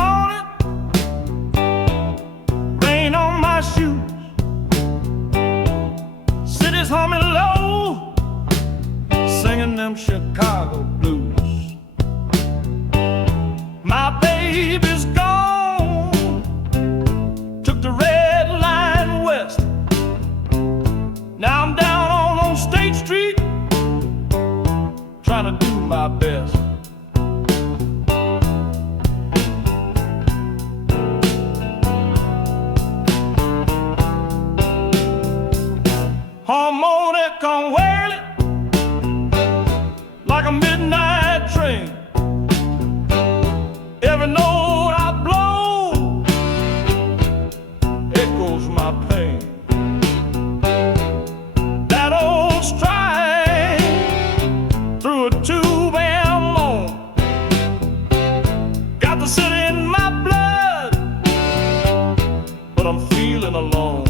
morning, rain on my shoes, city's humming low, singing them Chicago blues. My baby's gone, took the red line west. Now I'm down on State Street, trying to do my best. Harmonica wailing like a midnight train. Every note I blow echoes my pain. That old stride through a tube and moan got the city in my blood, but I'm feeling alone.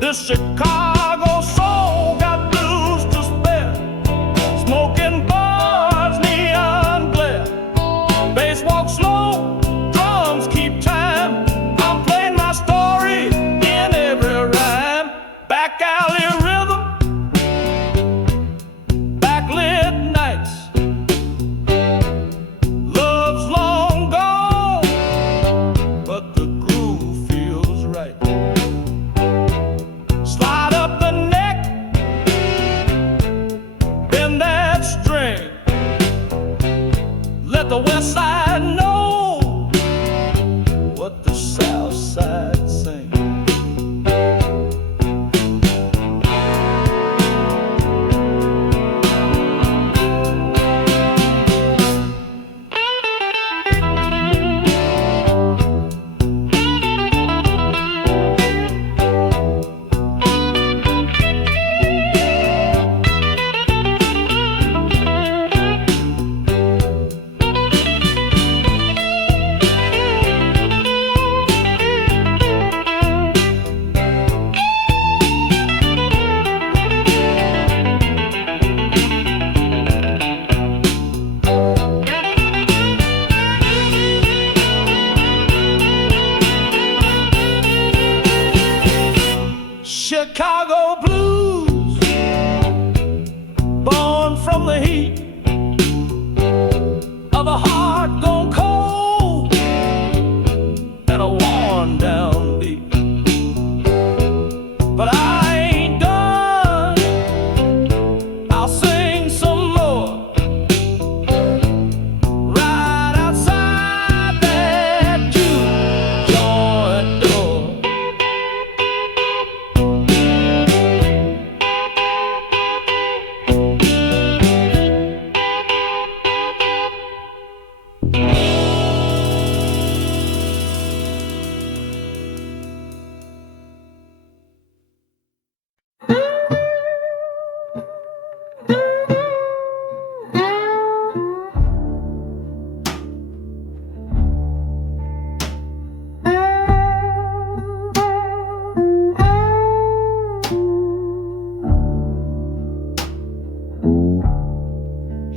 This Chicago soul got blues to spare, smoking bars, neon glare, bass walk slow, drums keep time. I'm playing my story in every rhyme. Back alley rhythm, backlit nights, love's long gone, but the groove feels right. Slide up the neck, bend that string, let the west side know what the south side sings. Chicago blues, born from the heat of a heart gone cold and a worn down beat. But I ain't done, I'll sing some more right outside that juke joint door.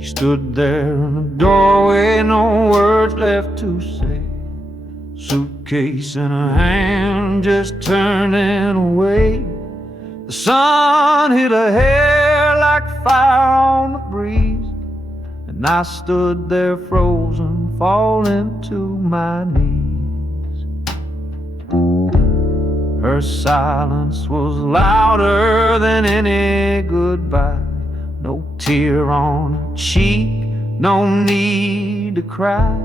Stood there in the doorway, no words left to say. Suitcase in her hand, just turning away. The sun hit her hair like fire on the breeze, and I stood there frozen, falling to my knees. Her silence was louder than any goodbye. No tear on her cheek, no need to cry.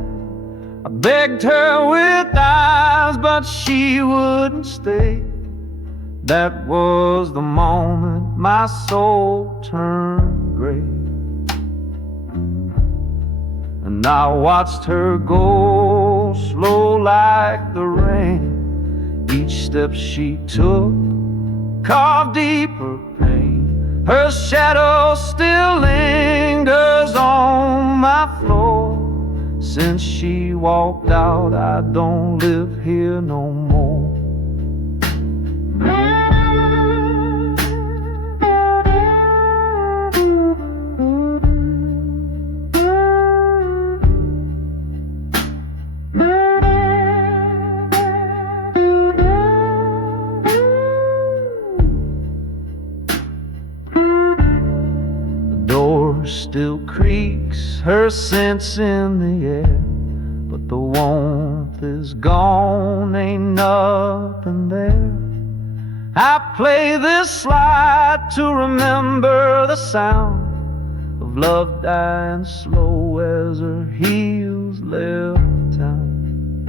I begged her with eyes, but she wouldn't stay. That was the moment my soul turned gray, and I watched her go slow like the rain. Each step she took carved deeper pain. Her shadow still lingers on my floor. Since she walked out, I don't live here no more. still creaks her scents in the air. But the warmth is gone, ain't nothing there. I play this slide to remember the sound of love dying slow as her heels left town.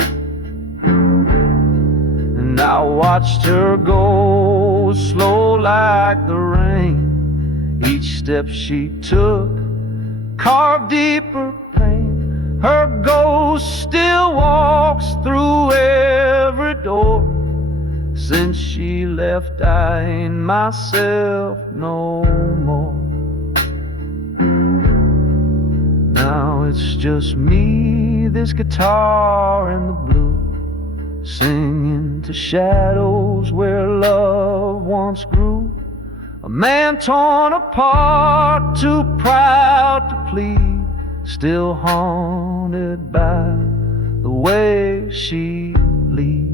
And I watched her go slow like the rain. Each step she took carved deeper pain. Her ghost still walks through every door. Since she left, I ain't myself no more. Now it's just me, this guitar and the blue, singing to shadows where love once grew. A man torn apart, too proud to plead, still haunted by the way she leaves.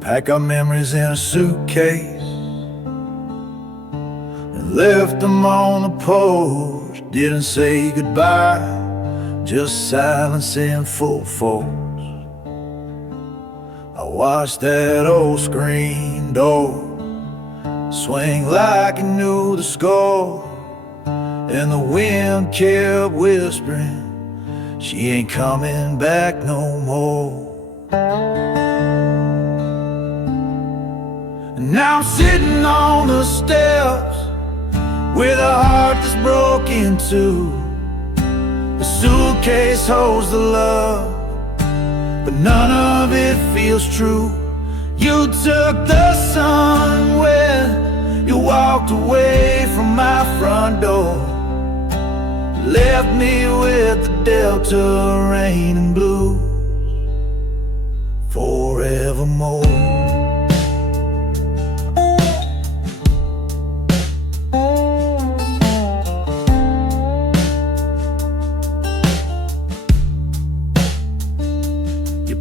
Pack our memories in a suitcase and left them on the porch. Didn't say goodbye, just silence in full force. I watched that old screen door swing like it knew the score, and the wind kept whispering, she ain't coming back no more. Now I'm sitting on the steps with a heart that's broken too. The suitcase holds the love, but none of it feels true. You took the sun when you walked away from my front door, left me with the Delta rain and blues forevermore.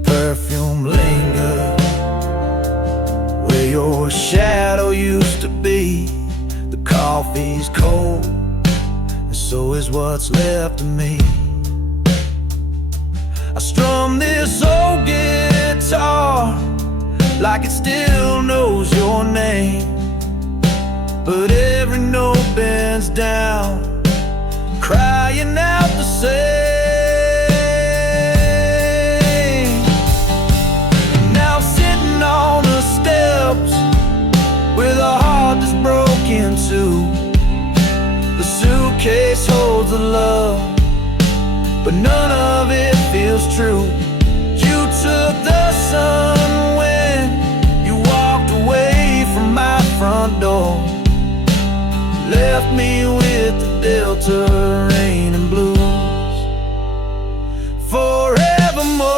Perfume lingers where your shadow used to be. The coffee's cold, and so is what's left of me. I strum this old guitar like it still knows your name, but every note bends down, crying out the same. With a heart that's broken too. The suitcase holds the love, but none of it feels true. You took the sun when you walked away from my front door, left me with the Delta rain and blues forevermore.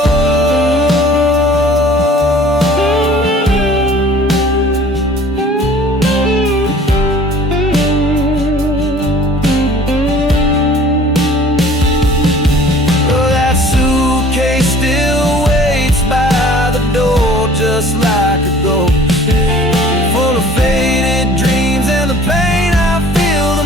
Just like a ghost, full of faded dreams and the pain I feel the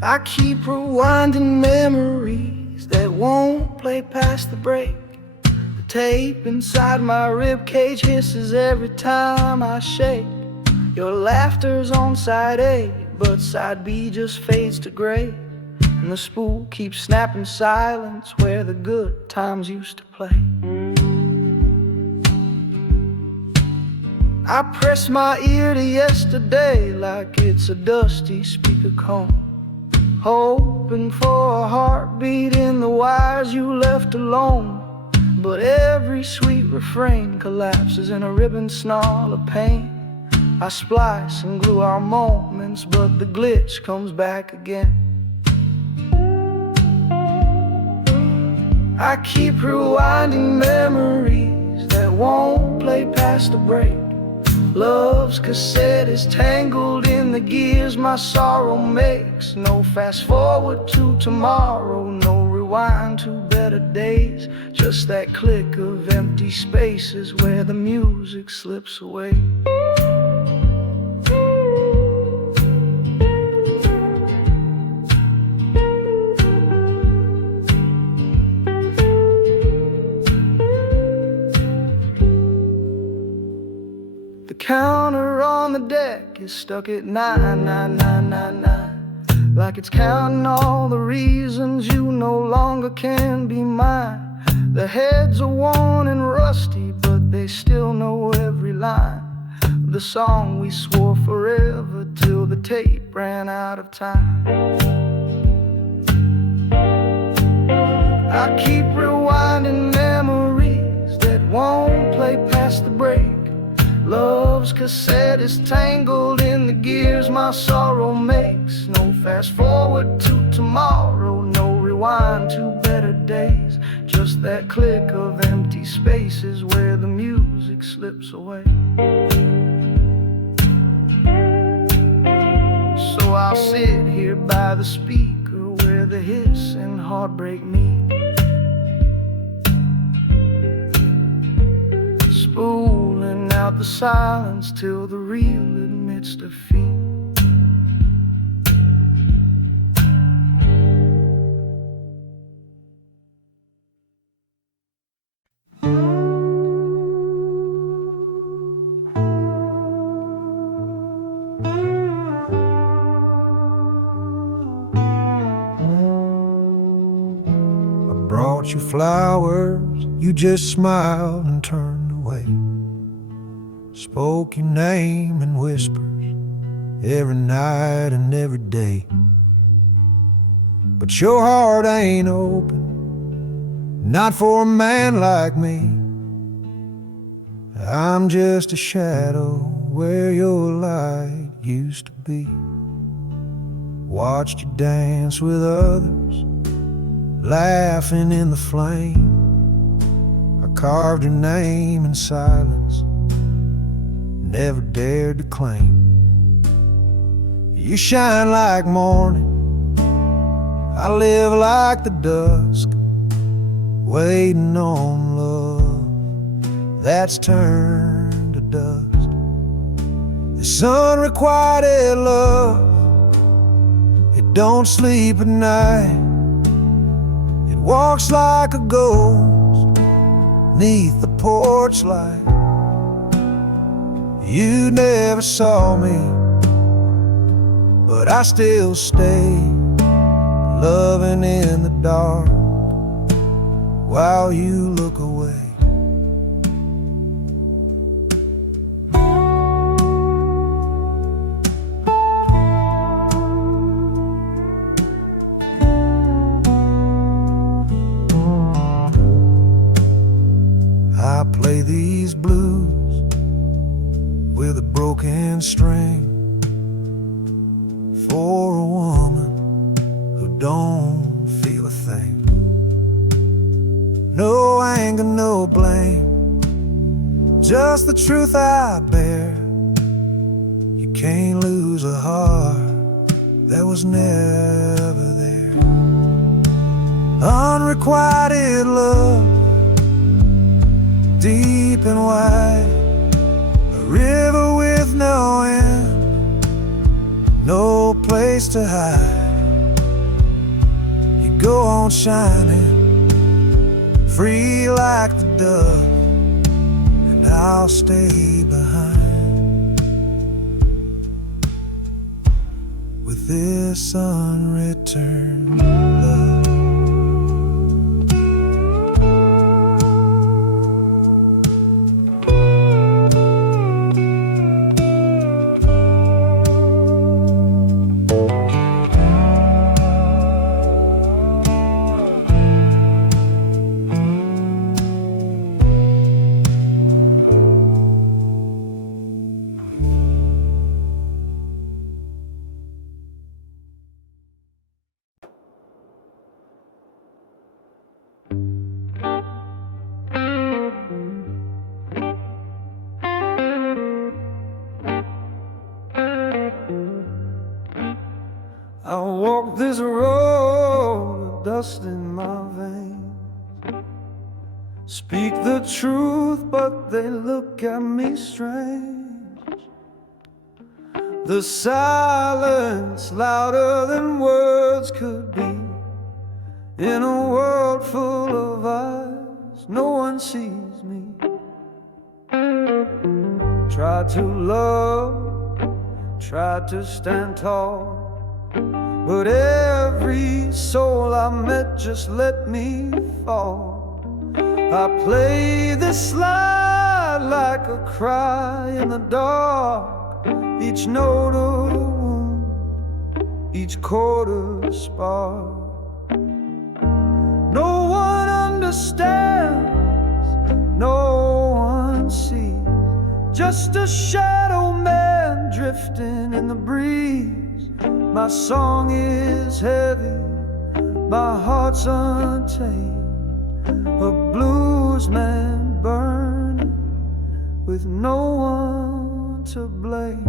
I keep rewinding memories that won't play past the break. The tape inside my ribcage hisses every time I shake. Your laughter's on side A, but side B just fades to gray. And the spool keeps snapping silence where the good times used to play. I press my ear to yesterday like it's a dusty speaker cone, hoping for a heartbeat in the wires you left alone. But every sweet refrain collapses in a ribbon snarl of pain. I splice and glue our moments, but the glitch comes back again. I keep rewinding memories that won't play past the break. Love's cassette is tangled in the gears my sorrow makes. No fast forward to tomorrow, no rewind to better days. Just that click of empty spaces where the music slips away. The counter on the deck is stuck at 99999, like it's counting all the reasons you no longer can be mine. The heads are worn and rusty, but they still know every line. The song we swore forever till the tape ran out of time. I keep rewinding memories that won't play past the break. Love's cassette is tangled in the gears my sorrow makes. No fast forward to tomorrow, no rewind to better days. Just that click of empty spaces where the music slips away. So I'll sit here by the speaker where the hiss and heartbreak meet. Spooling out the silence till the real admits defeat. I brought you flowers, you just smiled and turned away. Spoke your name in whispers every night and every day. But your heart ain't open, not for a man like me. I'm just a shadow where your light used to be. Watched you dance with others, laughing in the flame. I carved your name in silence, never dared to claim. You shine like morning, I live like the dusk, waiting on love that's turned to dust. This unrequited love, it don't sleep at night. It walks like a ghost neath the porch light. You never saw me, but I still stay, loving in the dark while you look away. I play these blues with a broken string for a woman who don't feel a thing. No anger, no blame, just the truth I bear. You can't lose a heart that was never there. Unrequited love, deep and wide, a river with no end, no place to hide. You go on shining, free like the dove, and I'll stay behind with this unreturned love. I walk this road with dust in my veins, speak the truth, but they look at me strange. The silence louder than words could be. In a world full of eyes, no one sees me. Tried to love, tried to stand tall, but every soul I met just let me fall. I play this slide like a cry in the dark, each note a wound, each chord a spark. No one understands, no one sees, just a shadow man drifting in the breeze. My song is heavy, my heart's untamed, a blues man burning with no one to blame.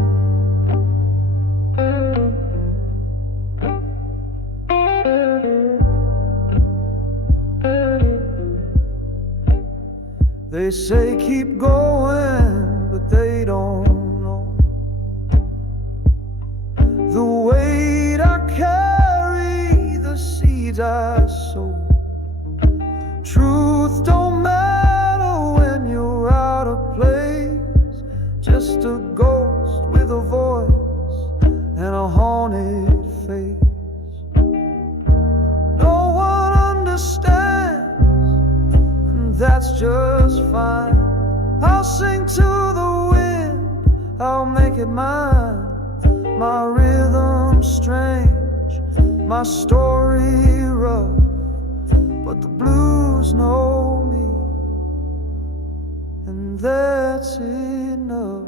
They say keep going, but they don't know the weight I carry, the seeds I sow. Truth don't matter when you're out of place, just a ghost with a voice and a haunted face. No one understands, and that's just fine. I'll sing to the wind, I'll make it mine. My rhythm strange, my story rough, but the blues know me, and that's enough.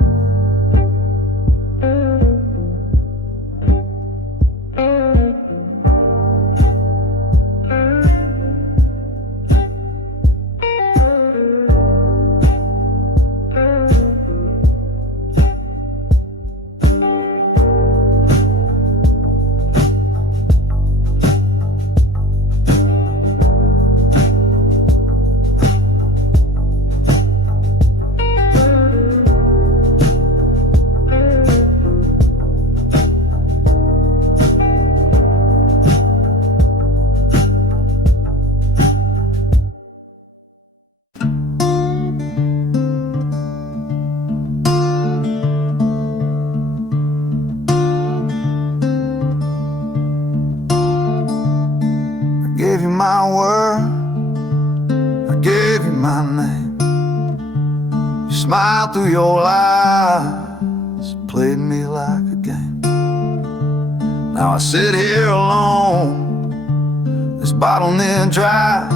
I gave you my word, I gave you my name. You smiled through your lies, played me like a game. Now I sit here alone, this bottle near dry,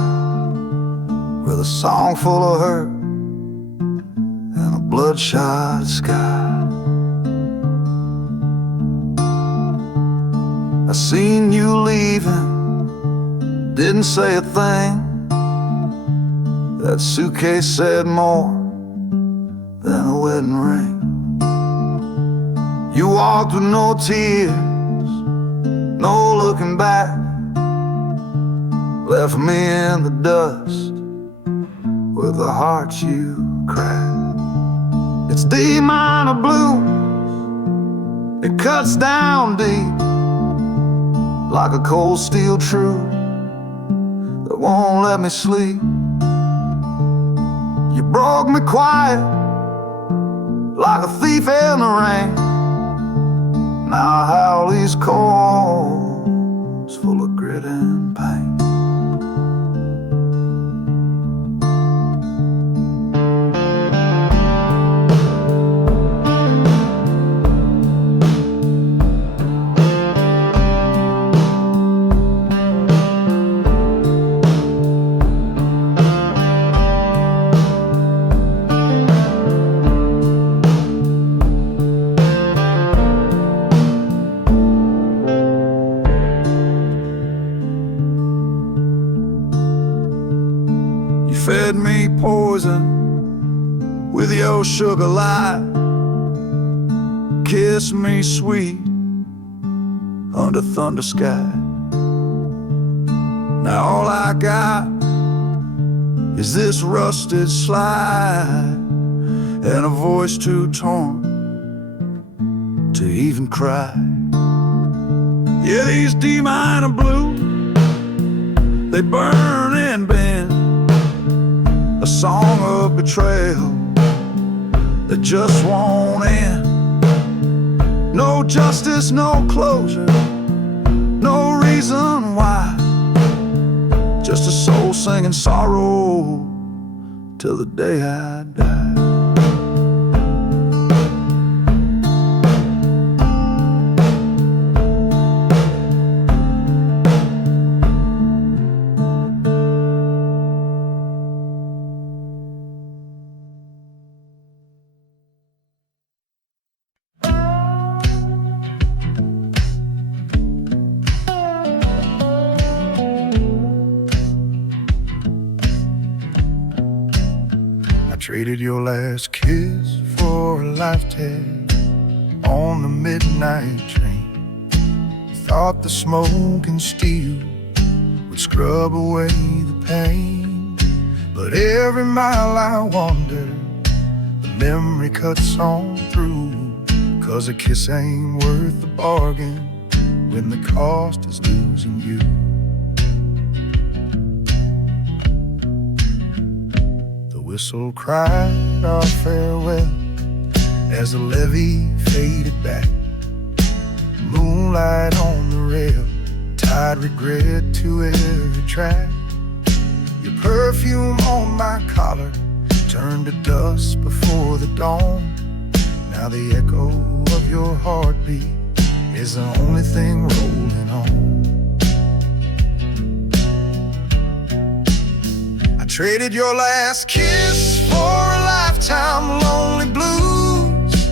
with a song full of hurt and a bloodshot sky. I seen you leaving, didn't say a thing. That suitcase said more than a wedding ring. You walked with no tears, no looking back, left me in the dust with the heart you cracked. It's D minor blues, it cuts down deep like a cold steel truth that won't let me sleep. You broke me quiet like a thief in the rain. Now I howl these chords full of grit and pain. Fed me poison with your sugar lie. Kiss me sweet under thunder sky. Now all I got is this rusted slide and a voice too torn to even cry. Yeah, these D minor blues, they burn and bend, a song of betrayal that just won't end. No justice, no closure, no reason why. Just a soul singing sorrow till the day I die. Traded your last kiss for a life tag on the midnight train. Thought the smoke and steel would scrub away the pain, but every mile I wander, the memory cuts on through. 'Cause a kiss ain't worth the bargain when the cost is losing you. Whistle cried our farewell as the levee faded back. Moonlight on the rail tied regret to every track. Your perfume on my collar turned to dust before the dawn. Now the echo of your heartbeat is the only thing rolling on. Traded your last kiss for a lifetime of lonely blues.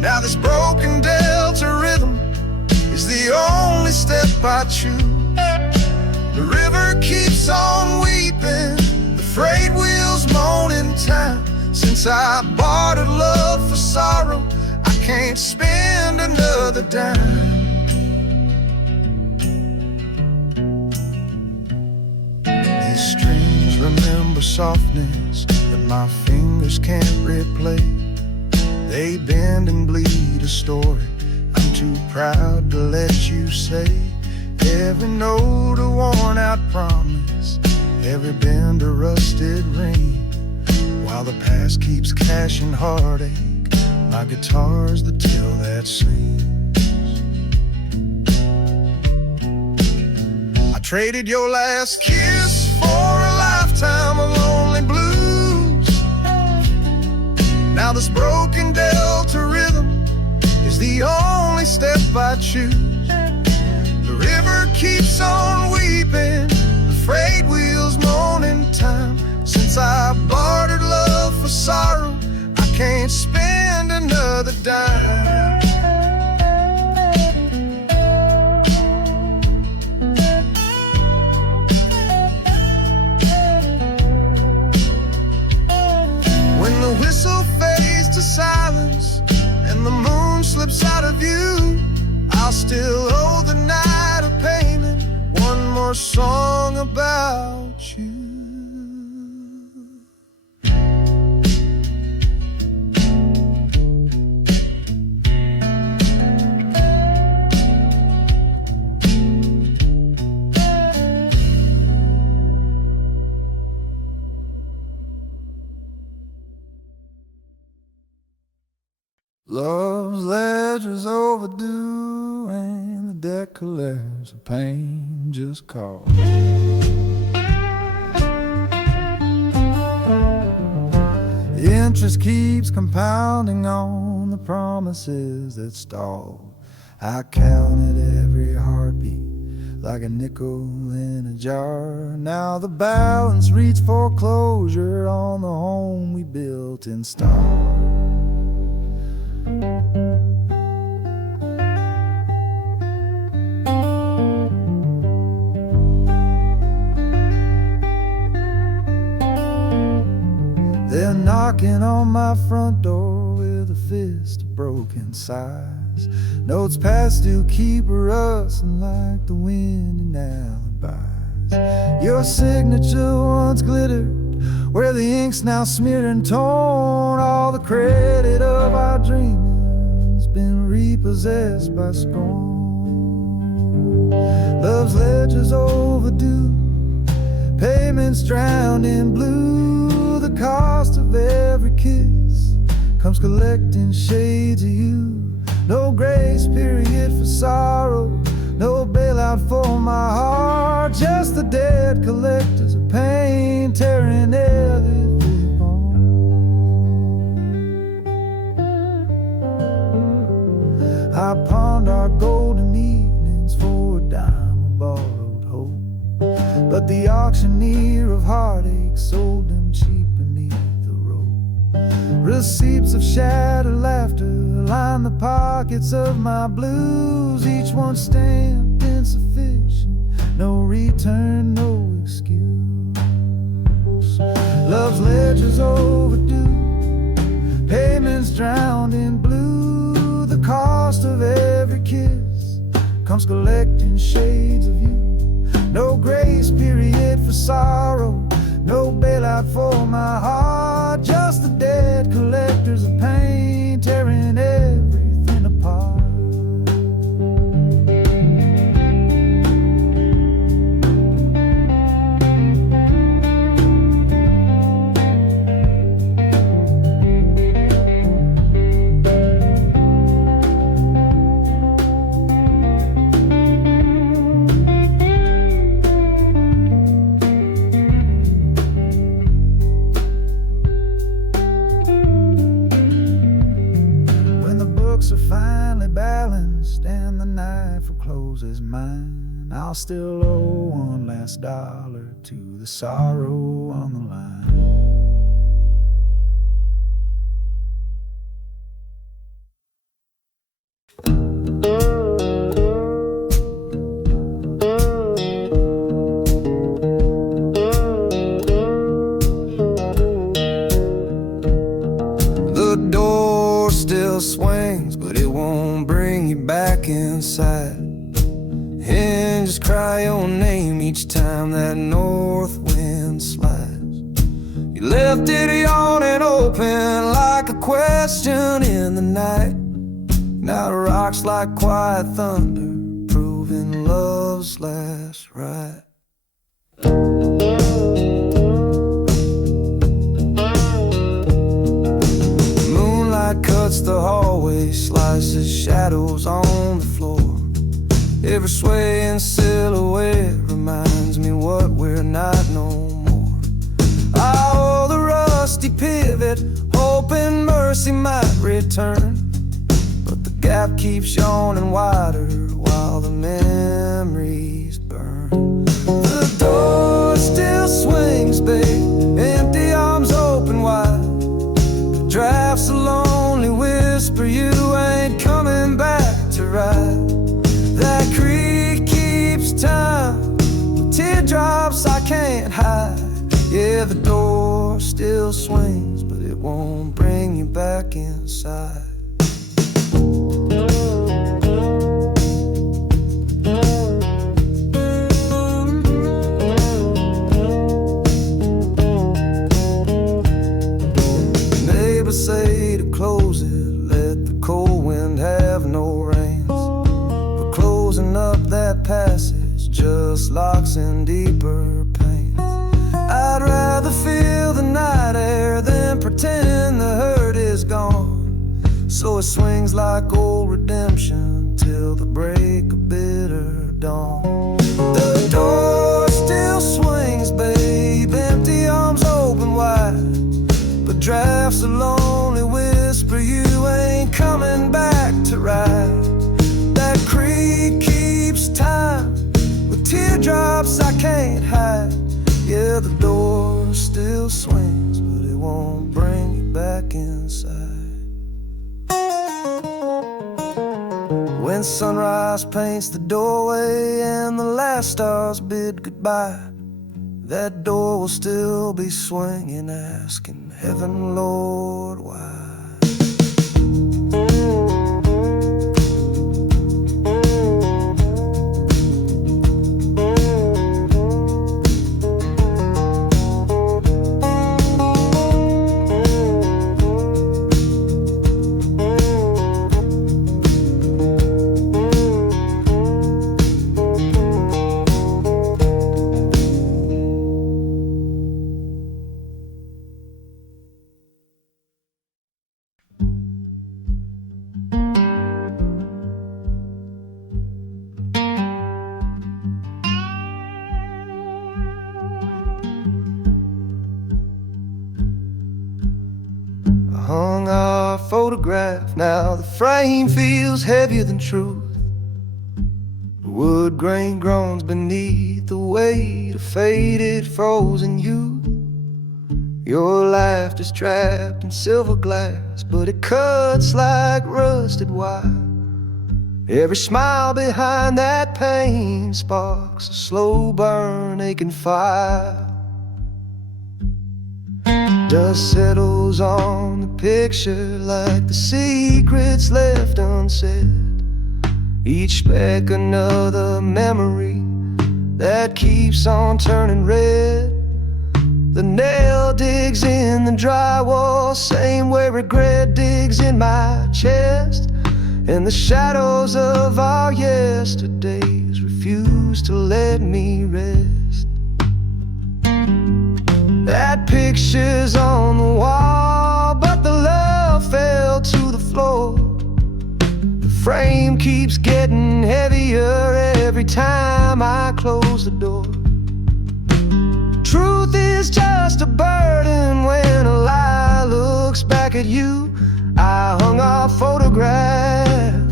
Now this broken delta rhythm is the only step I choose. The river keeps on weeping, the freight wheels moan in time. Since I bartered love for sorrow, I can't spend another dime. Strings remember softness that my fingers can't replay. They bend and bleed a story I'm too proud to let you say. Every note a worn out promise, every bend a rusted ring. While the past keeps cashing heartache, my guitar's the tale that sings. I traded your last kiss for a lifetime of lonely blues. Now this broken delta rhythm is the only step I choose. The river keeps on weeping, the freight wheels moan in time. Since I bartered love for sorrow, I can't spend another dime. Whistle fades to silence and the moon slips out of view, I'll still owe the night a payment, one more song about you. Love's ledger's overdue, and the debt collectors of pain just call. The interest keeps compounding on the promises that stall. I counted every heartbeat like a nickel in a jar. Now the balance reached foreclosure on the home we built in stars. They're knocking on my front door with a fist of broken sighs. Notes past due keep rustling like the wind in alibis. Your signature once glittered where the ink's now smeared and torn. All the credit of our dreaming's been repossessed by scorn. Love's ledger's overdue, payments drowned in blue. The cost of every kiss comes collecting shades of you. No grace period for sorrow, no bailout for my heart. Just the debt collectors of pain tearing everything apart. I pawned our golden evenings for a dime of borrowed hope, but the auctioneer of heartache sold them cheap beneath the rope. Receipts of shattered laughter line the pockets of my blues, each one stamped insufficient, no return, no excuse. Love's ledger's overdue, payments drowned in blue. The cost of every kiss comes collecting shades of you. No grace period for sorrow, no bailout for my heart. Just the debt collectors of pain tearing everything apart. Are finally balanced and the night forecloses mine, I'll still owe one last dollar to the sorrow on the line. The door still swings, but it won't bring you back inside. Hinges cry your name each time that north wind slides. You left it yawning open like a question in the night. Now it rocks like quiet thunder, proving love's last ride. Moonlight cuts the hallway, slices shadows on the floor. Every swaying silhouette reminds me what we're not no more. I hold the rusty pivot, hoping mercy might return, but the gap keeps yawning wider while the memories burn. The door still swings, babe, empty arms open wide. The draft's a lonely whisper, you ain't coming back to ride. That creek keeps time with teardrops I can't hide. Yeah, the door still swings, but it won't bring you back inside. Neighbors say to close it, let the cold wind have no rains. But closing up that passage just locks in deeper pain. I'd rather feel the night air than pretend the hurt is gone. So it swings like old redemption till the break of bitter dawn. The door still swings, babe, empty arms open wide, but drafts a lonely whisper you ain't coming back to ride. That creak keeps time with teardrops I can't hide. Yeah, the door still swings, but it won't bring you back inside. When sunrise paints the doorway and the last stars bid goodbye, that door will still be swinging, asking heaven, Lord, why? Hung our photograph, now the frame feels heavier than truth. Wood grain groans beneath the weight of faded frozen youth. Your laughter's trapped in silver glass, but it cuts like rusted wire. Every smile behind that pain sparks a slow burn, aching fire. Dust settles on the picture like the secrets left unsaid. Each speck another memory that keeps on turning red. The nail digs in the drywall, same way regret digs in my chest. And the shadows of our yesterdays refuse to let me rest. That picture's on the wall, but the love fell to the floor. The frame keeps getting heavier every time I close the door. Truth is just a burden when a lie looks back at you. I hung our photograph,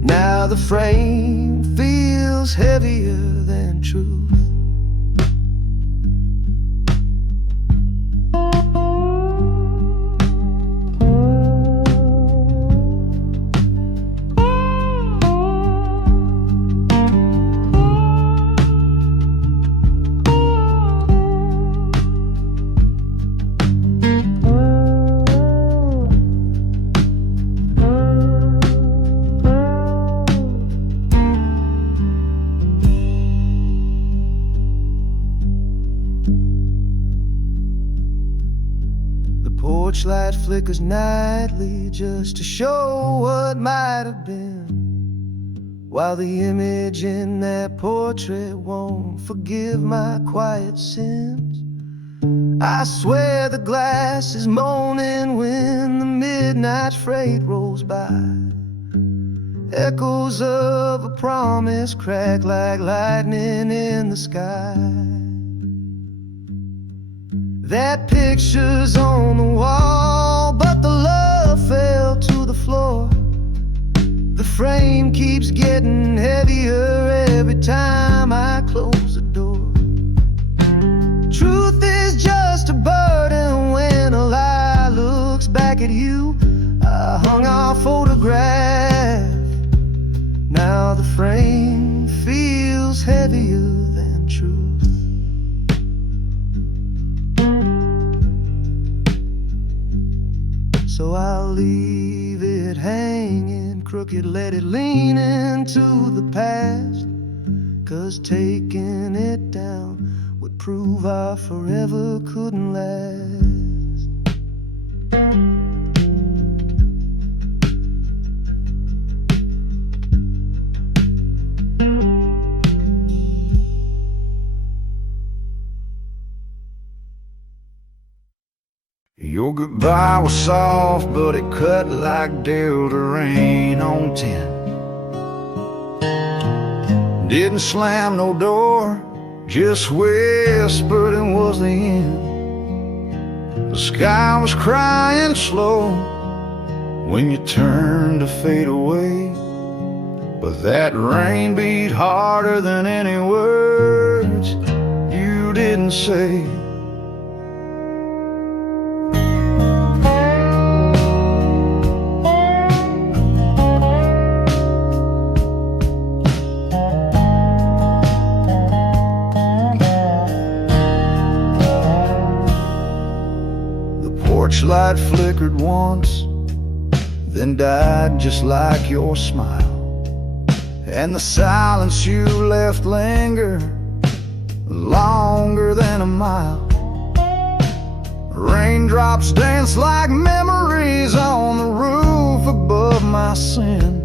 now the frame feels heavier than truth. Porch light flickers nightly just to show what might have been, while the image in that portrait won't forgive my quiet sins. I swear the glass is moaning when the midnight freight rolls by. Echoes of a promise crack like lightning in the sky. That picture's on the wall, but the love fell to the floor. The frame keeps getting heavier every time I close the door. Truth is just a burden when a lie looks back at you. I hung our photograph, now the frame feels heavier than truth. So I'll leave it hanging crooked, let it lean into the past, 'cause taking it down would prove our forever couldn't last. Your goodbye was soft, but it cut like Delta rain on tin. Didn't slam no door, just whispered and was the end. The sky was crying slow when you turned to fade away, but that rain beat harder than any words you didn't say. Porch light flickered once, then died just like your smile. And the silence you left lingered longer than a mile. Raindrops danced like memories on the roof above my sin.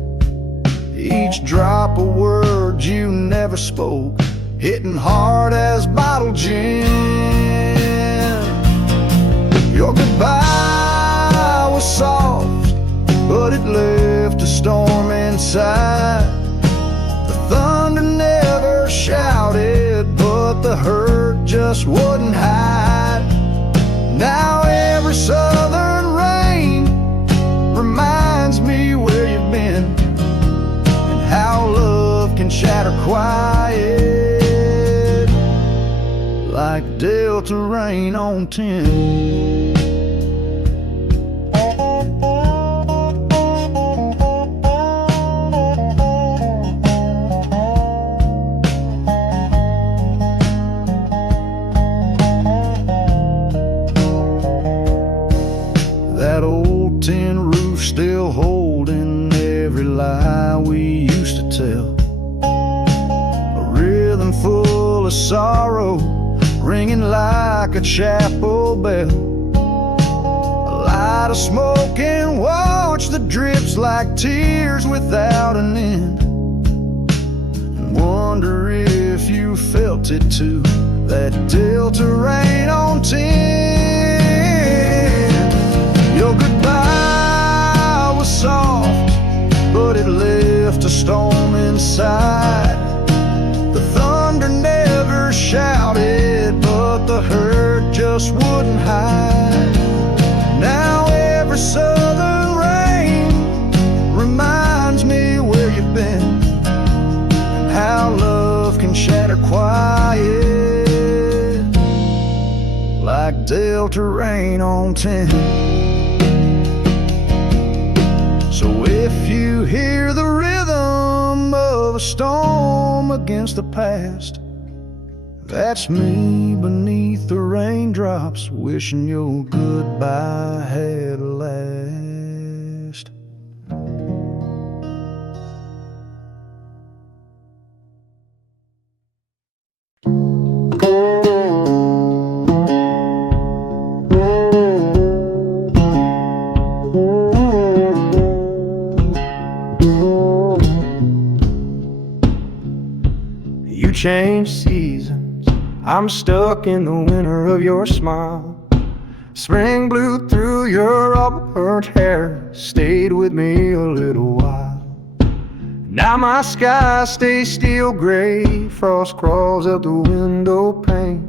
Each drop a word you never spoke, hitting hard as bottled gin. Your goodbye was soft, but it left a storm inside. The thunder never shouted, but the hurt just wouldn't hide. Now every southern rain reminds me where you've been, and how love can shatter quiet like Delta rain on tin. That old tin roof still holding every lie we used to tell. A rhythm full of sorrow, ringing like a chapel bell. A light of smoke and watch that drips like tears without an end. And wonder if you felt it too, that Delta rain on tin. Your goodbye was soft, but it left a storm inside. The thunder never shouted, but the hurt just wouldn't hide. Now every southern rain reminds me where you've been, and how love can shatter quiet like Delta rain on tin. So if you hear the rhythm of a storm against the past, that's me beneath the raindrops, wishing your goodbye had last. You change seasons, I'm stuck in the winter of your smile. Spring blew through your auburn hair, stayed with me a little while. Now my sky stays steel gray, frost crawls up the window pane.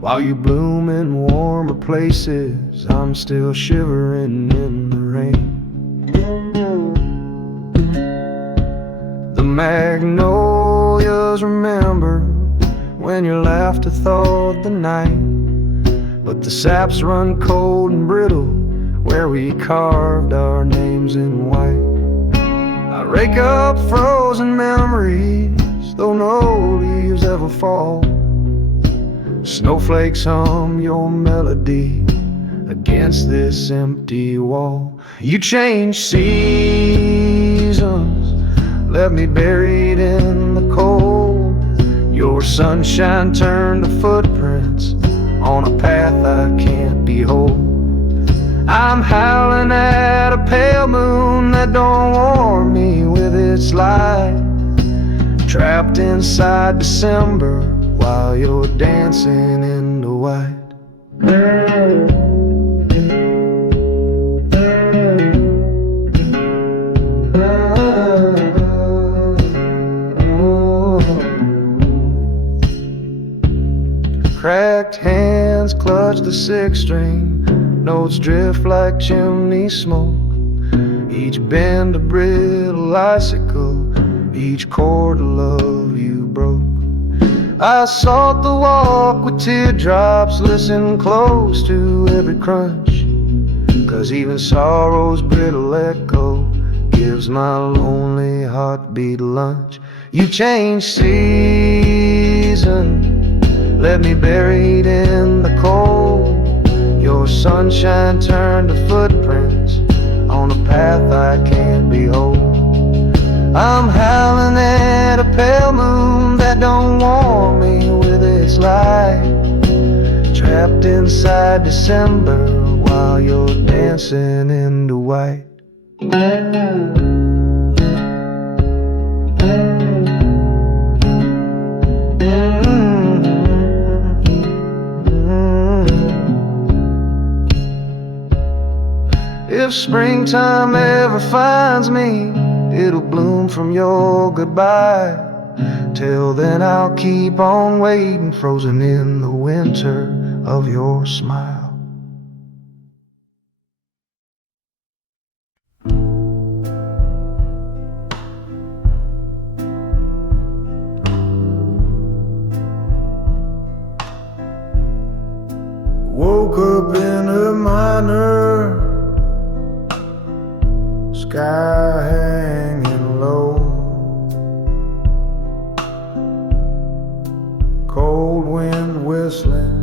While you bloom in warmer places, I'm still shivering in the rain. The magnolias remember when you laughed to thaw the night, but the saps run cold and brittle where we carved our names in white. I rake up frozen memories, though no leaves ever fall. Snowflakes hum your melody against this empty wall. You change seasons, left me buried in the cold. Your sunshine turned to footprints on a path I can't behold. I'm howling at a pale moon that don't warm me with its light, trapped inside December while you're dancing in the white. sixth string. Notes drift like chimney smoke. Each bend a brittle icicle, each chord a love you broke. I sought the walk with teardrops, listen close to every crunch, 'cause even sorrow's brittle echo gives my lonely heartbeat lunch. You changed season, left me buried in the cold. Your sunshine turned to footprints on a path I can't behold. I'm howling at a pale moon that don't warm me with its light, trapped inside December while you're dancing in the white. If springtime ever finds me, it'll bloom from your goodbye. Till then I'll keep on waiting, frozen in the winter of your smile. Woke up in a minor, sky hanging low, cold wind whistling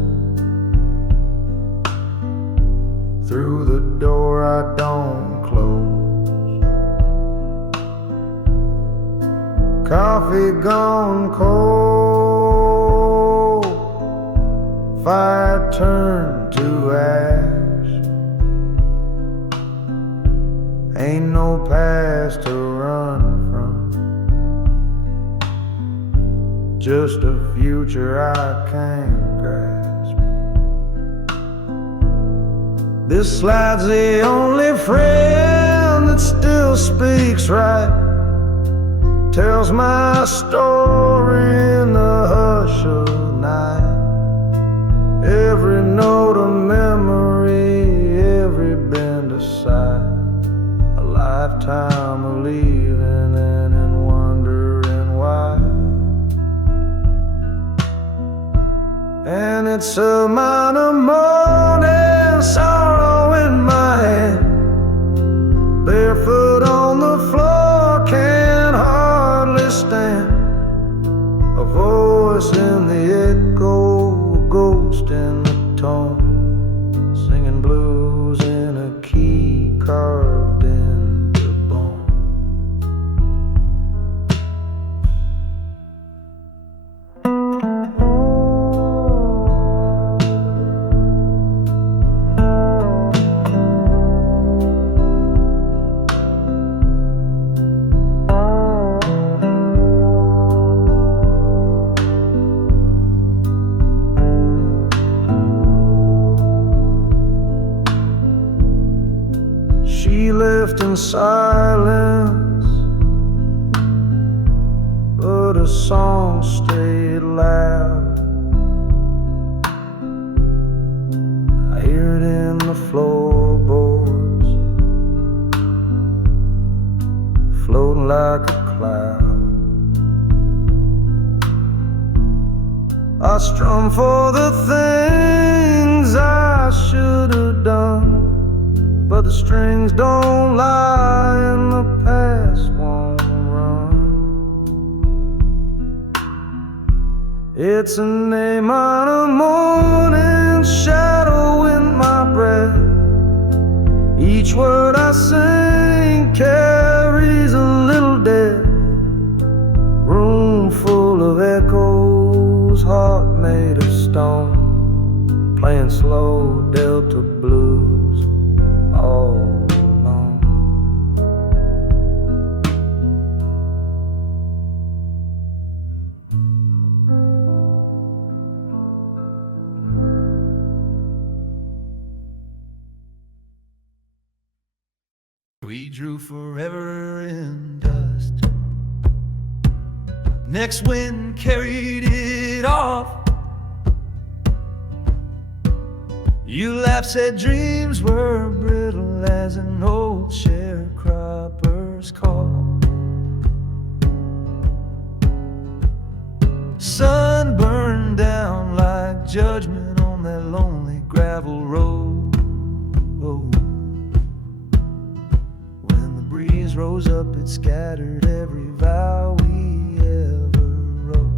through the door I don't close. Coffee gone cold, fire turned to ash. Ain't no past to run from, just a future I can't grasp. This slide's the only friend that still speaks right, tells my story in the hush of night. Every note a memory, every bend a sigh, a lifetime of leaving and wondering why. And it's a minor morning, sorrow in my hand, barefoot on the floor, can't hardly stand. A voice in the echo, a ghost in the tone, singing blues in a key carved into bone. She left in silence, but a song stayed loud. I hear it in the floorboards, floating like a cloud. I strum for the things I should have done, but the strings don't lie and the past won't run. It's an A minor morning, shadow in my breath. Each word I sing carries a little death. Room full of echoes, heart made of stone, playing slow Delta blues all alone. We drew forever in dust. Next wind carried it off. You laughed, said dreams were brittle as an old sharecropper's call. Sun burned down like judgment on that lonely gravel road. When the breeze rose up, it scattered every vow we ever wrote.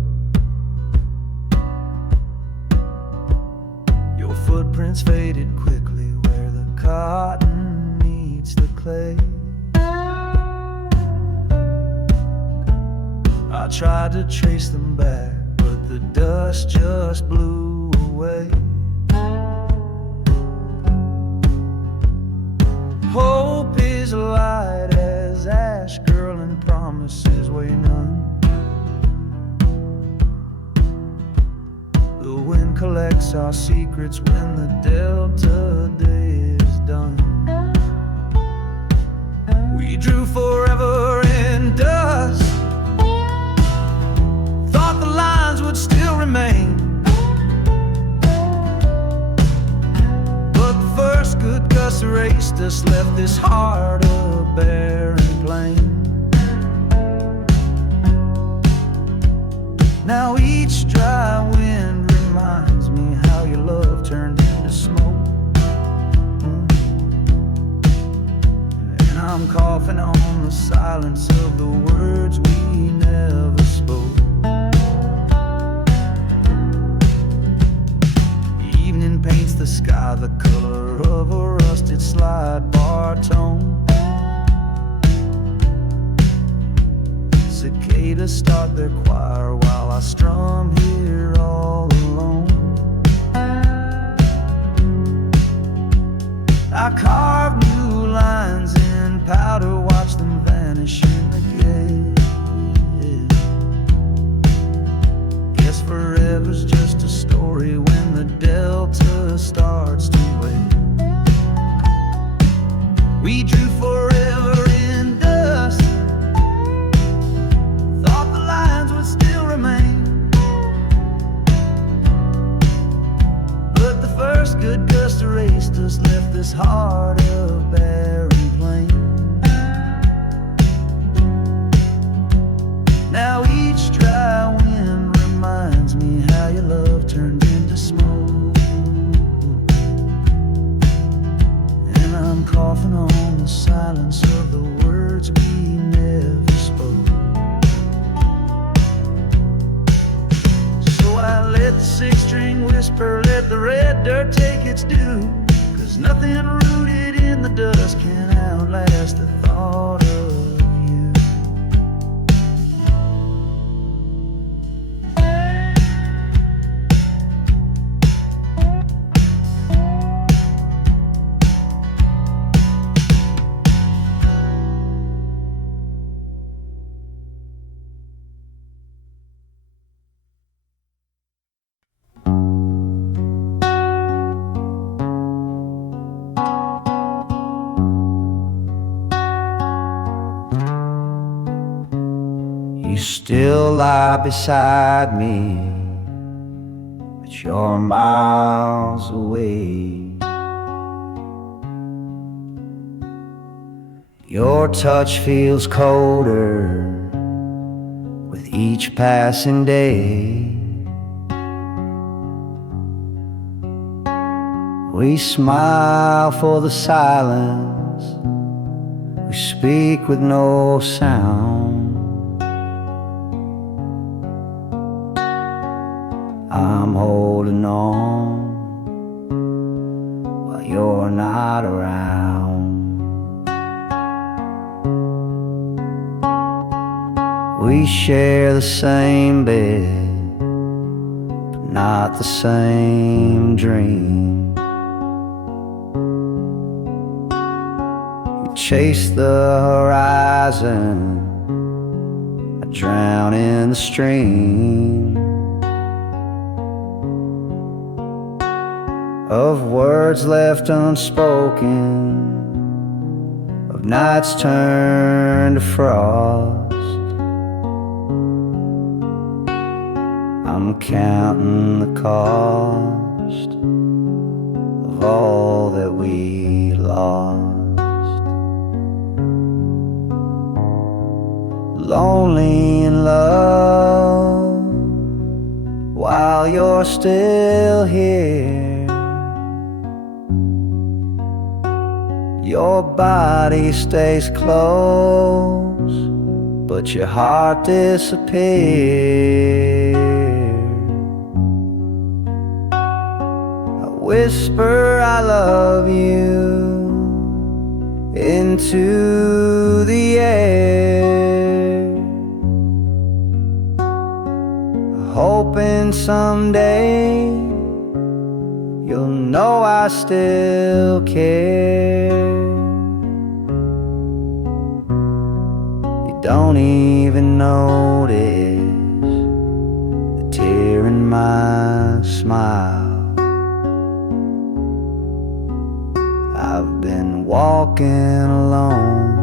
Your footprints faded quickly where the cotton meets the clay. I tried to trace them back, but the dust just blew away. Hope is light as ash, girl, and promises weigh none. The wind collects our secrets when the delta day is done. We drew forever in dust, thought the lines would still remain. But the first good gust erased us, left this heart a barren plain. Now each dry wind reminds me how your love turned into smoke. And I'm coughing on the silence of the words we never spoke. Evening paints the sky the color of a rusted slide bar tone. Cicadas start their choir while I strum here all alone. I carve new lines in powder, watch them vanish in the gate. Guess forever's just a story when the delta starts to wait. We drew forever in dust, thought the lines would still remain. But the first good gust erased us, left this heart a barren plain. Now each dry wind reminds me how your love turned into smoke. And I'm coughing on the silence of the words we never spoke. So I let the six-string whisper, let the red dirt take its due. 'Cause nothing rooted in the dust can outlast the thought of you. You still lie beside me, but you're miles away. Your touch feels colder with each passing day. We smile for the silence, we speak with no sound. I'm holding on while you're not around. We share the same bed, but not the same dream. You chase the horizon, I drown in the stream of words left unspoken, of nights turned to frost. I'm counting the cost of all that we lost. Lonely in love while you're still here. Your body stays close, but your heart disappears. I whisper I love you into the air, hoping someday you'll know I still care. You don't even notice the tear in my smile. I've been walking alone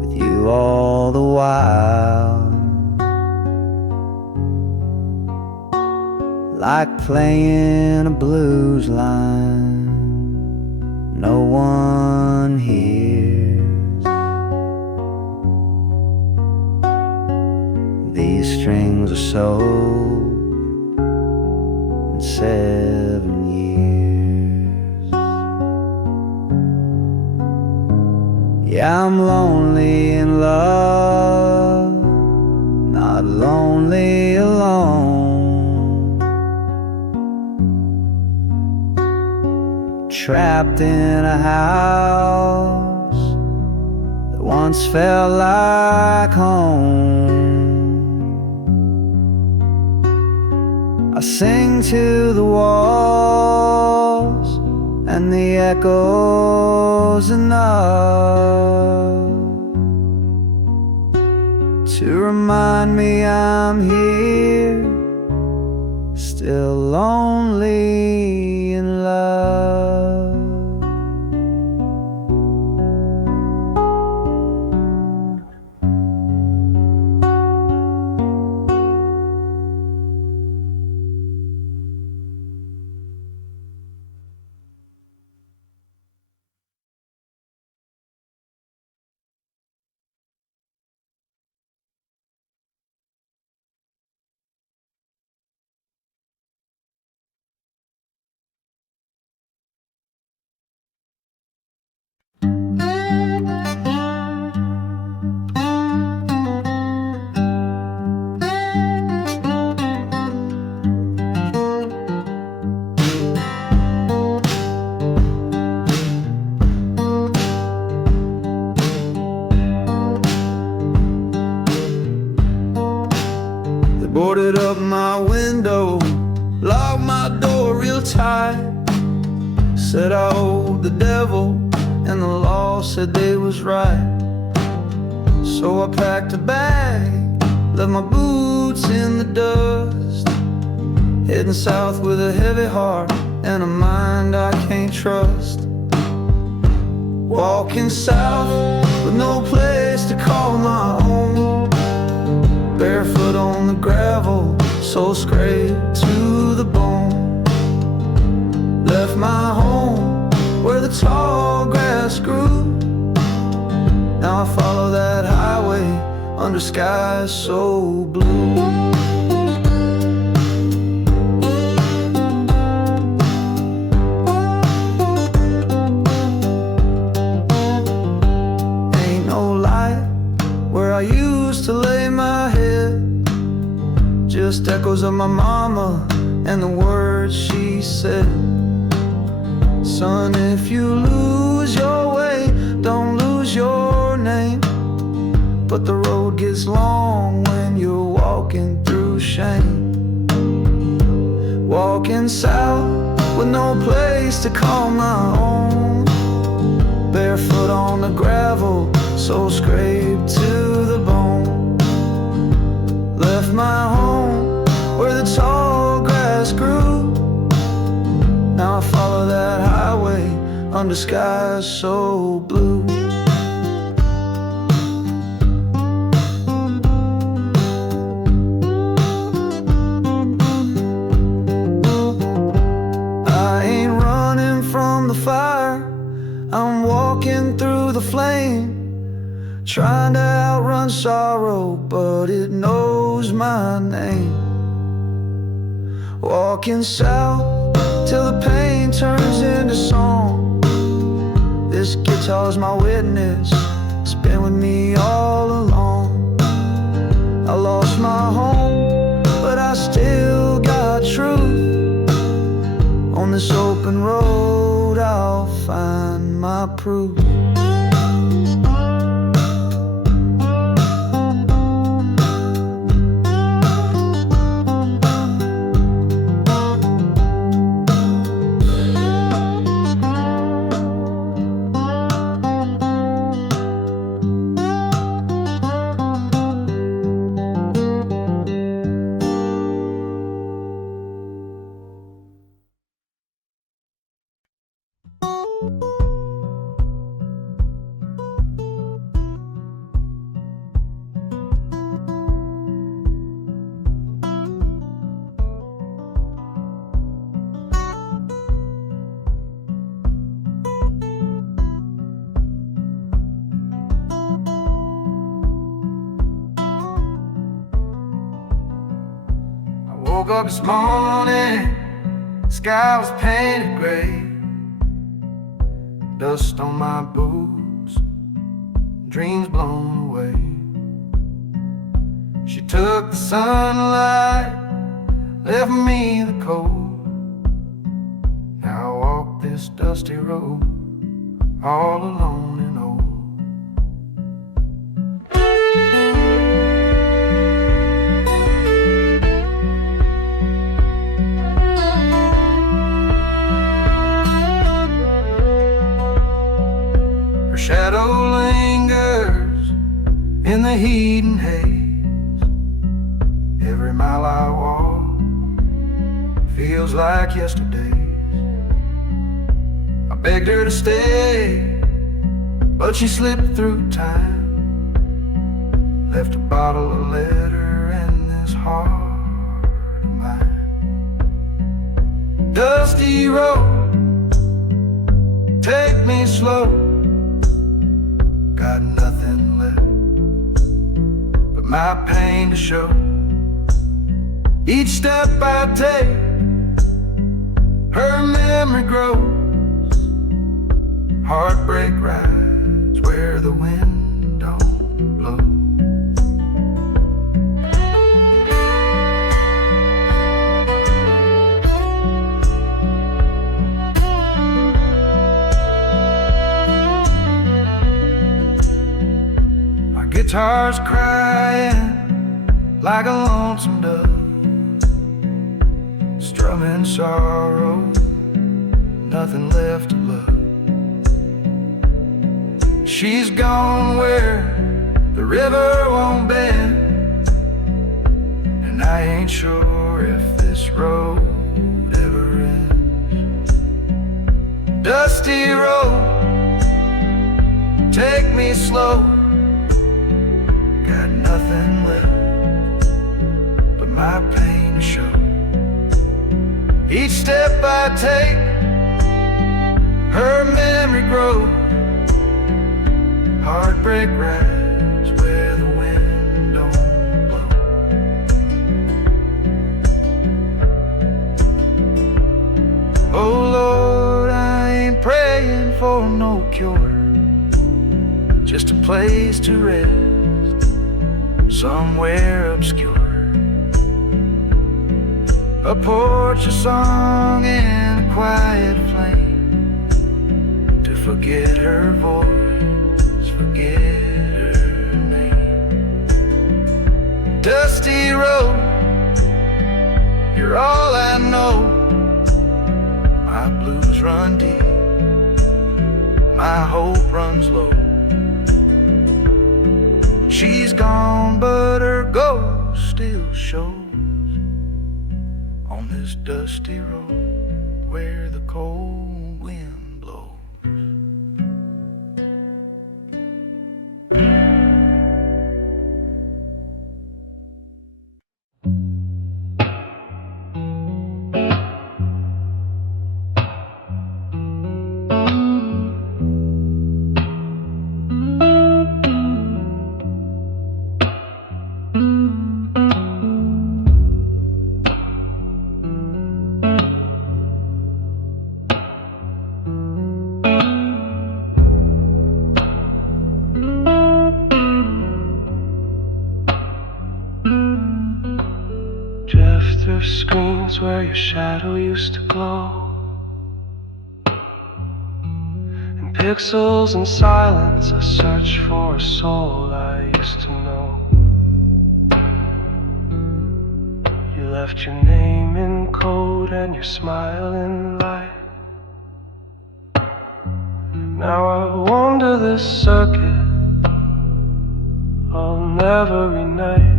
with you all the while, like playing a blues line no one hears. These strings are sewed in 7 years. Yeah, I'm lonely in love, not lonely alone. Trapped in a house that once felt like home. I sing to the walls and the echoes enough to remind me I'm here, still lonely in love. Boarded up my window, locked my door real tight. Said I owed the devil, and the law said they was right. So I packed a bag, left my boots in the dust, heading south with a heavy heart and a mind I can't trust. Walking south with no place to call my own, barefoot on the gravel, soul scraped to the bone. Left my home where the tall grass grew. Now I follow that highway under skies so blue. Ain't no light where I used to lay my head, just echoes of my mama and the words she said. Son, if you lose your way, don't lose your name. But the road gets long when you're walking through shame. Walking south with no place to call my own, barefoot on the gravel, soul scraped to the bone. Left my home where the tall grass grew. Now I follow that highway under skies so blue. I I'm walking through the flame, trying to outrun sorrow, but it knows my name. Walking south till the pain turns into song. This guitar's my witness, it's been with me all along. I lost my home, but I still got truth. On this open road I'll find my proof. Woke up this morning, the sky was painted gray. Dust on my boots, dreams blown away. She took the sunlight, left me the cold. Now I walk this dusty road, all alone and old. Shadow lingers in the heat and haze. Every mile I walk feels like yesterday's. I begged her to stay, but she slipped through time. Left a bottle, a letter, and this heart of mine. Dusty road, take me slow. Got nothing left but my pain to show. Each step I take, her memory grows. Heartbreak rides where the wind don't blow. Guitar's crying like a lonesome dove, strumming sorrow, nothing left to love. She's gone where the river won't bend, and I ain't sure if this road ever ends. Dusty road, take me slow. Got nothing left but my pain to show. Each step I take, her memory grows. Heartbreak rides where the wind don't blow. Oh Lord, I ain't praying for no cure, just a place to rest somewhere obscure. A porch, a song, and a quiet flame to forget her voice, forget her name. Dusty road, you're all I know. My blues run deep, my hope runs low. She's gone, but her ghost still shows on this dusty road where the cold wind blows. screens where your shadow used to glow. In pixels and silence I search for a soul I used to know. You left your name in code and your smile in light. Now I wander this circuit on every night.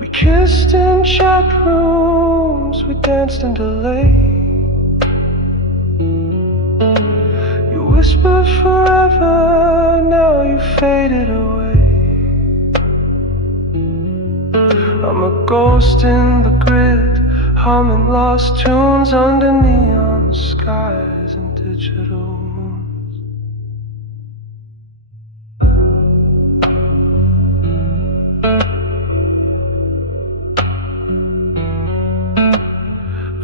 We kissed in chat rooms, we danced in delay. You whispered forever, now you faded away. I'm a ghost in the grid, humming lost tunes under neon skies and digital moons.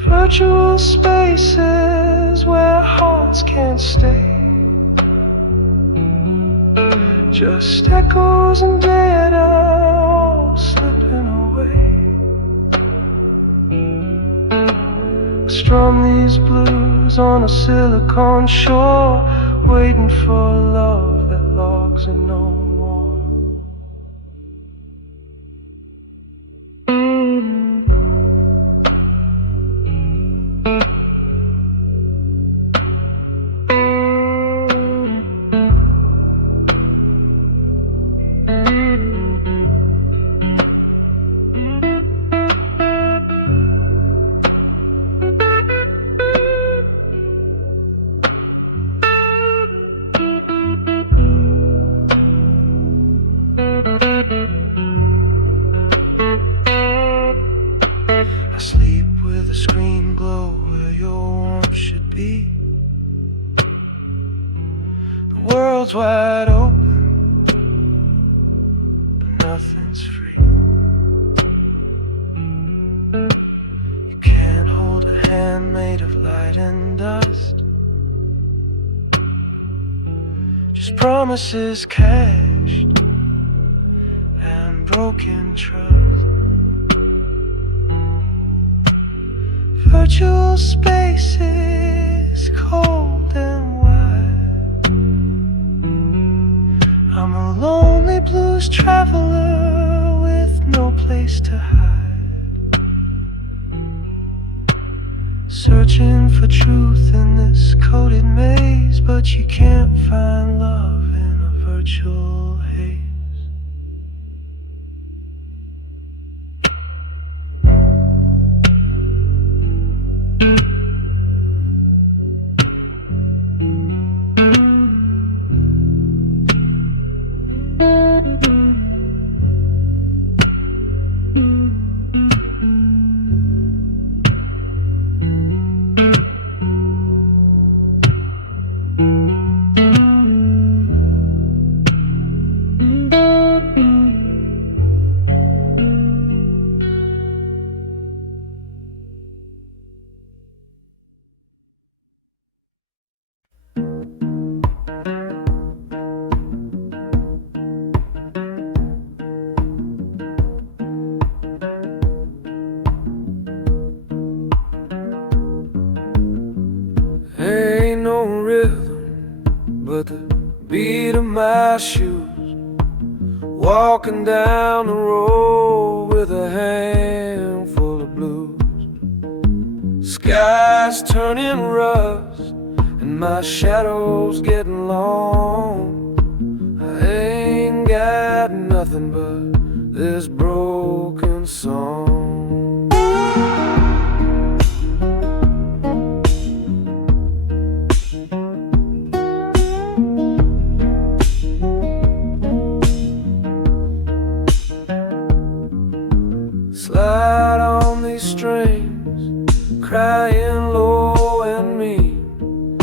Virtual spaces where hearts can't stay, just echoes and data all slipping away. Strum these blues on a silicone shore, waiting for love that logs in no more. I sleep with a screen glow where your warmth should be. The world's wide open, but nothing's free. You can't hold a hand made of light and dust, just promises cashed and broken trust. Virtual spaces, cold and wide. I'm a lonely blues traveler with no place to hide, searching for truth in this coded maze, but you can't find love in a virtual haze. Ain't no rhythm but the beat of my shoes, walking down the road with a handful of blues. Sky's turning rust and my shadow's getting long. I ain't got nothing but this broken song. Slide on these strings, crying low and mean,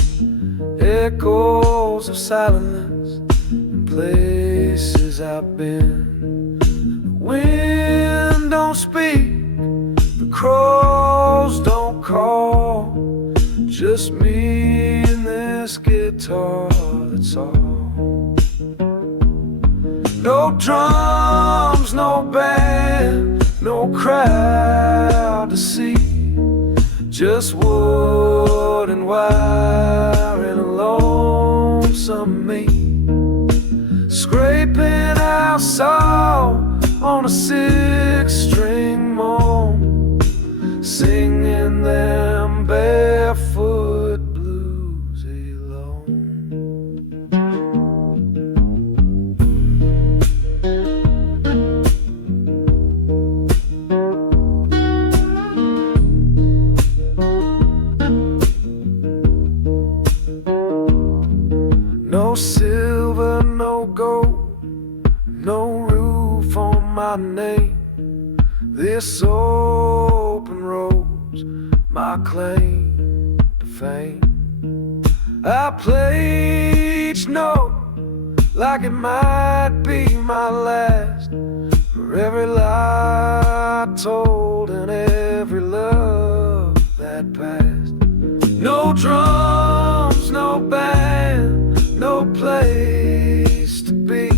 echoes of silence in places I've been. The wind don't speak, the crows don't call, just me and this guitar, that's all. No drums, no band, no crowd to see. Just wood and wire and a lonesome me, scraping out salt on a 6-string moan, singing them barefoot blues alone. No silver, no gold, no roof on my name. This open road's my claim to fame. I play each note like it might be my last, for every lie I told and every love that passed. No drums, no band, no place to be,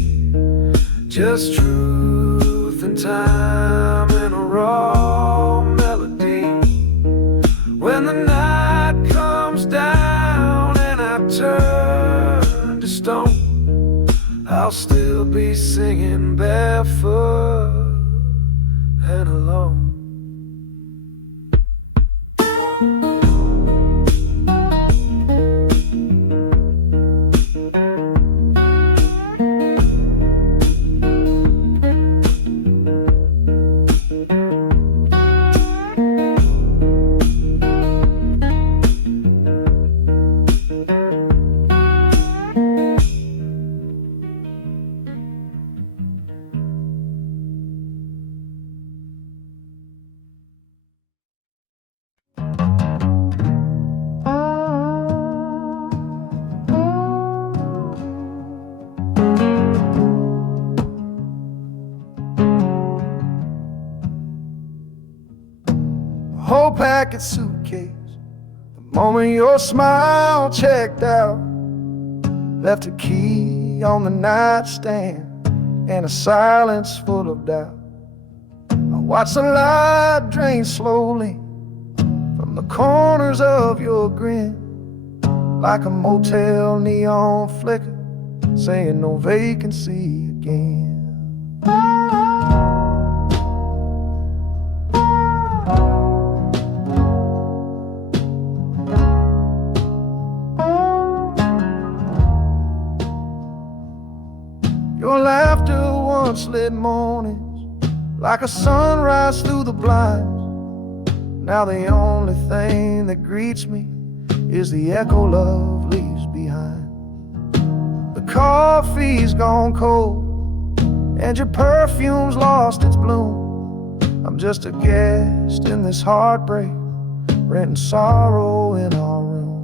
just truth and time and a raw melody. When the night comes down and I turn to stone, I'll still be singing barefoot and alone. Whole packet suitcase, the moment your smile checked out. Left a key on the nightstand and a silence full of doubt. I watched the light drain slowly from the corners of your grin, like a motel neon flicker saying no vacancy again. Your laughter once lit mornings like a sunrise through the blinds. Now the only thing that greets me is the echo love leaves behind. The coffee's gone cold and your perfume's lost its bloom. I'm just a guest in this heartbreak, renting sorrow in our room.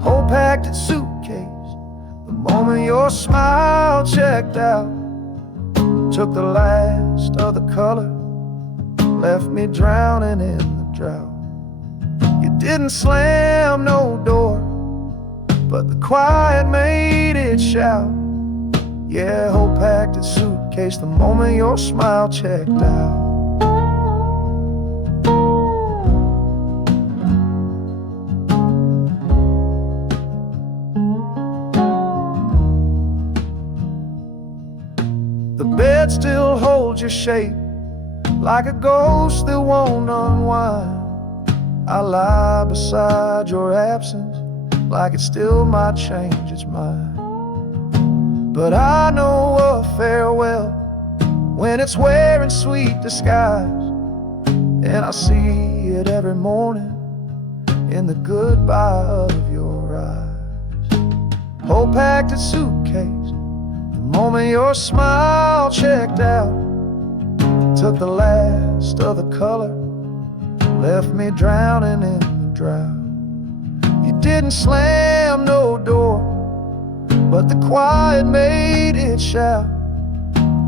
Whole packed suitcase, the moment your smile checked out. Took the last of the color, left me drowning in the drought. You didn't slam no door, but the quiet made it shout. Yeah, whole packed suitcase, the moment your smile checked out. The bed still holds your shape like a ghost that won't unwind. I lie beside your absence like it still might change its mind. But I know a farewell when it's wearing sweet disguise, and I see it every morning in the goodbye of your eyes. Whole packed suitcase, the moment your smile checked out. Took the last of the color, left me drowning in the drought. You didn't slam no door, but the quiet made it shout.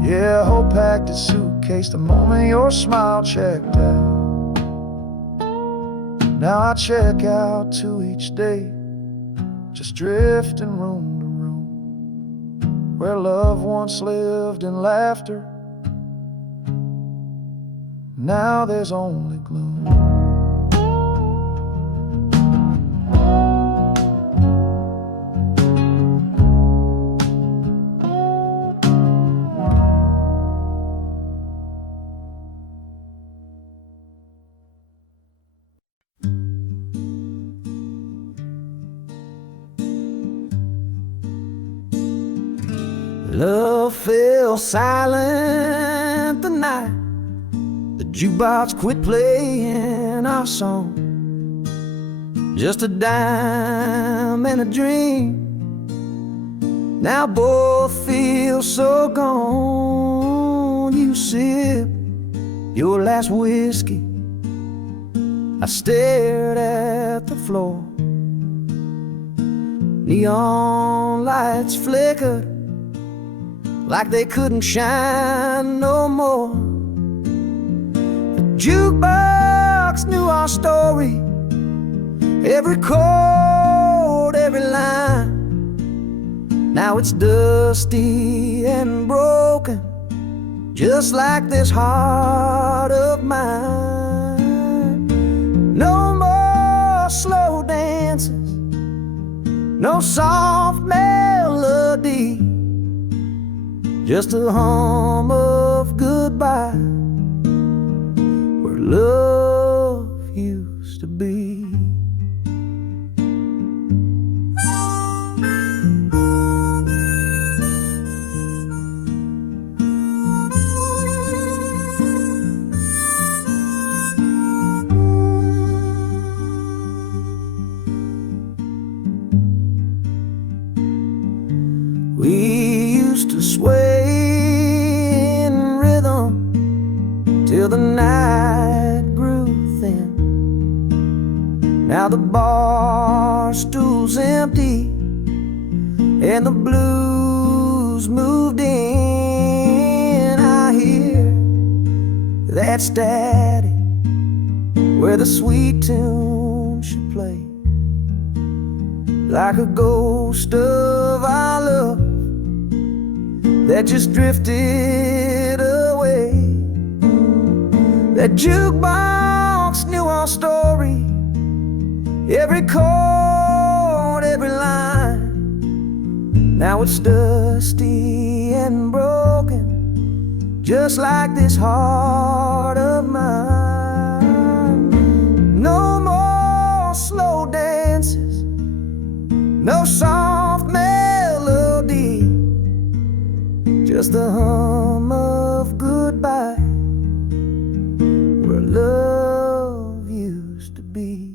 Yeah, whole packed suitcase, the moment your smile checked out. Now I check out too each day, just drifting room to room. where love once lived in laughter. Now there's only gloom. Love fell silent the night the jukebox quit playing our song. Just a dime and a dream. Now both feel so gone. You sip your last whiskey, I stared at the floor. Neon lights flickered like they couldn't shine no more. The jukebox knew our story, every chord, every line. Now it's dusty and broken, just like this heart of mine. No more slow dances, no soft melody, just a hum of goodbye where love used to be. We used to sway in rhythm till the night grew thin. Now the bar stool's empty and the blues moved in. I hear that static where the sweet tune should play, like a ghost of our love that just drifted away. That jukebox knew our story, every chord, every line. Now it's dusty and broken, just like this heart of mine. No more slow dances, no soft melody, just the hum of goodbye where love used to be.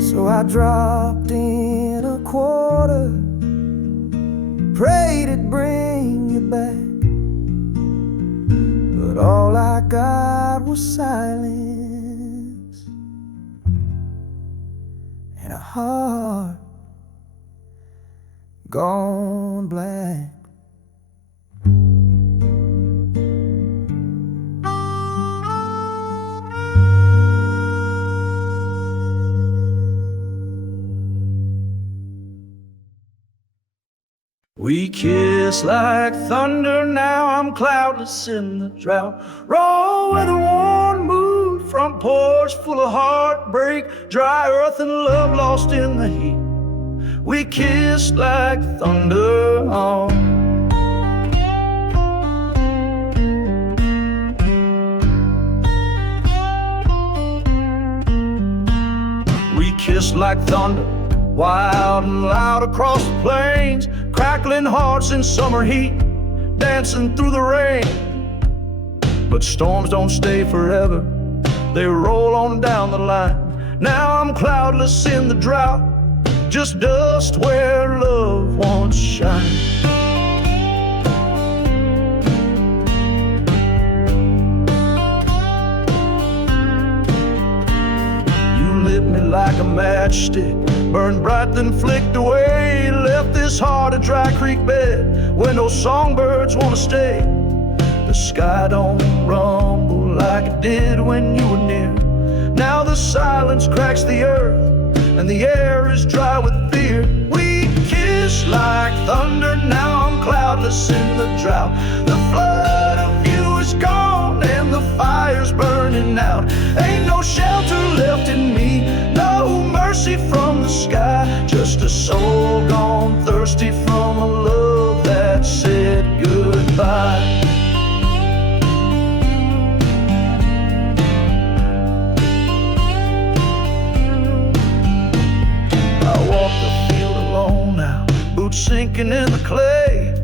So I dropped in a quarter, prayed it'd bring you back, but all I got was silence and a heart gone black. We kiss like thunder, now I'm cloudless in the drought. Raw weather, worn mood, front porch full of heartbreak, dry earth and love lost in the heat. We kissed like thunder on. We kissed like thunder, wild and loud across the plains, crackling hearts in summer heat, dancing through the rain. But storms don't stay forever, they roll on down the line. Now I'm cloudless in the drought, just dust where love once shined. You lit me like a matchstick, burned bright then flicked away, left this heart a dry creek bed where no songbirds wanna stay. The sky don't rumble like it did when you were near. Now the silence cracks the earth and the air is dry with fear. We kissed like thunder, now I'm cloudless in the drought. The flood of you is gone and the fire's burning out. Ain't no shelter left in me, no mercy from the sky. Just a soul gone thirsty from a love that said goodbye. Sinking in the clay,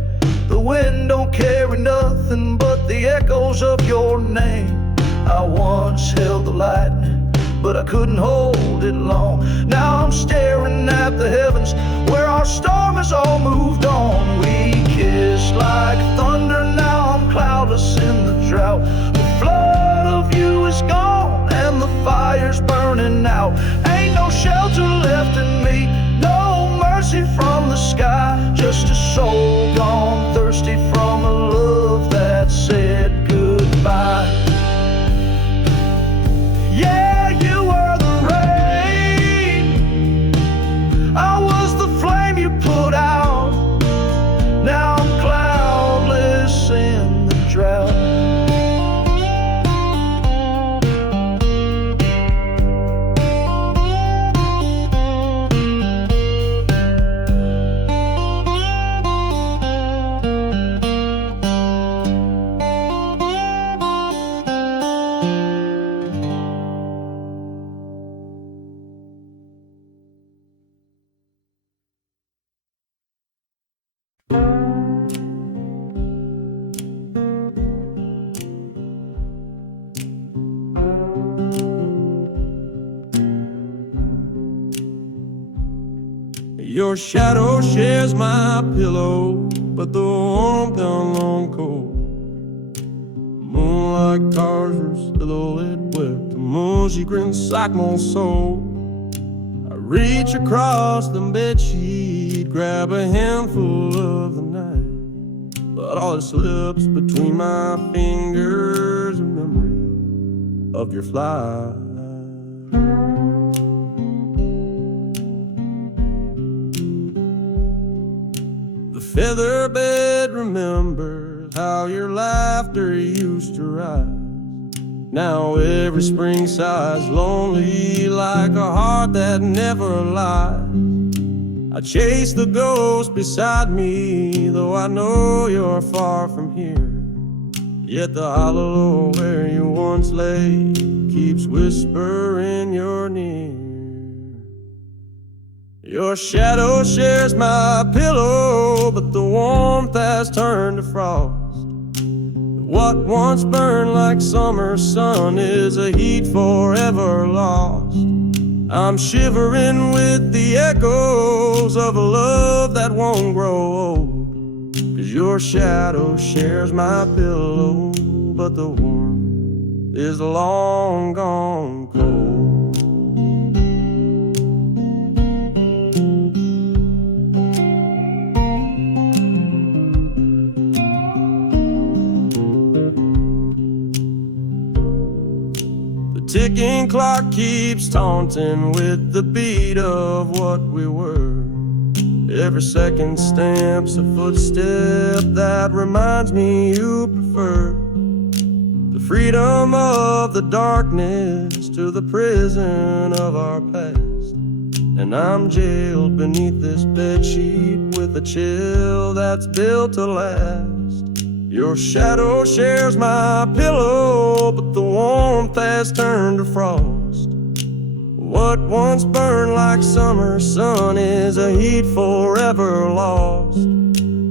the wind don't carry nothing but the echoes of your name. I once held the lightning, but I couldn't hold it long. Now I'm staring at the heavens where our storm has all moved on. We kissed like thunder, now I'm cloudless in the drought. The flood of you is gone and the fire's burning out. Ain't no shelter left in me, no mercy from the sky. Just a soul gone thirsty from a love that said goodbye. Yeah, you were the rain, I was the flame you put out. Now I'm cloudless in the drought. Your shadow shares my pillow, but the warmth down long cold. Moonlight cars her silhouette with the moon, she grins like my soul. I reach across the bedsheet, grab a handful of the night, but all that slips between my fingers, a memory of your flight. The feather bed remembers how your laughter used to rise. Now every spring sighs lonely like a heart that never lies. I chase the ghost beside me, though I know you're far from here. Yet the hollow where you once lay keeps whispering you're near. Your shadow shares my pillow, but the warmth has turned to frost. What once burned like summer sun is a heat forever lost. I'm shivering with the echoes of a love that won't grow old. 'Cause your shadow shares my pillow, but the warmth is long gone cold. Ticking clock keeps taunting with the beat of what we were. Every second stamps a footstep that reminds me you prefer the freedom of the darkness to the prison of our past. And I'm jailed beneath this bedsheet with a chill that's built to last. Your shadow shares my pillow, but the warmth has turned to frost. What once burned like summer sun is a heat forever lost.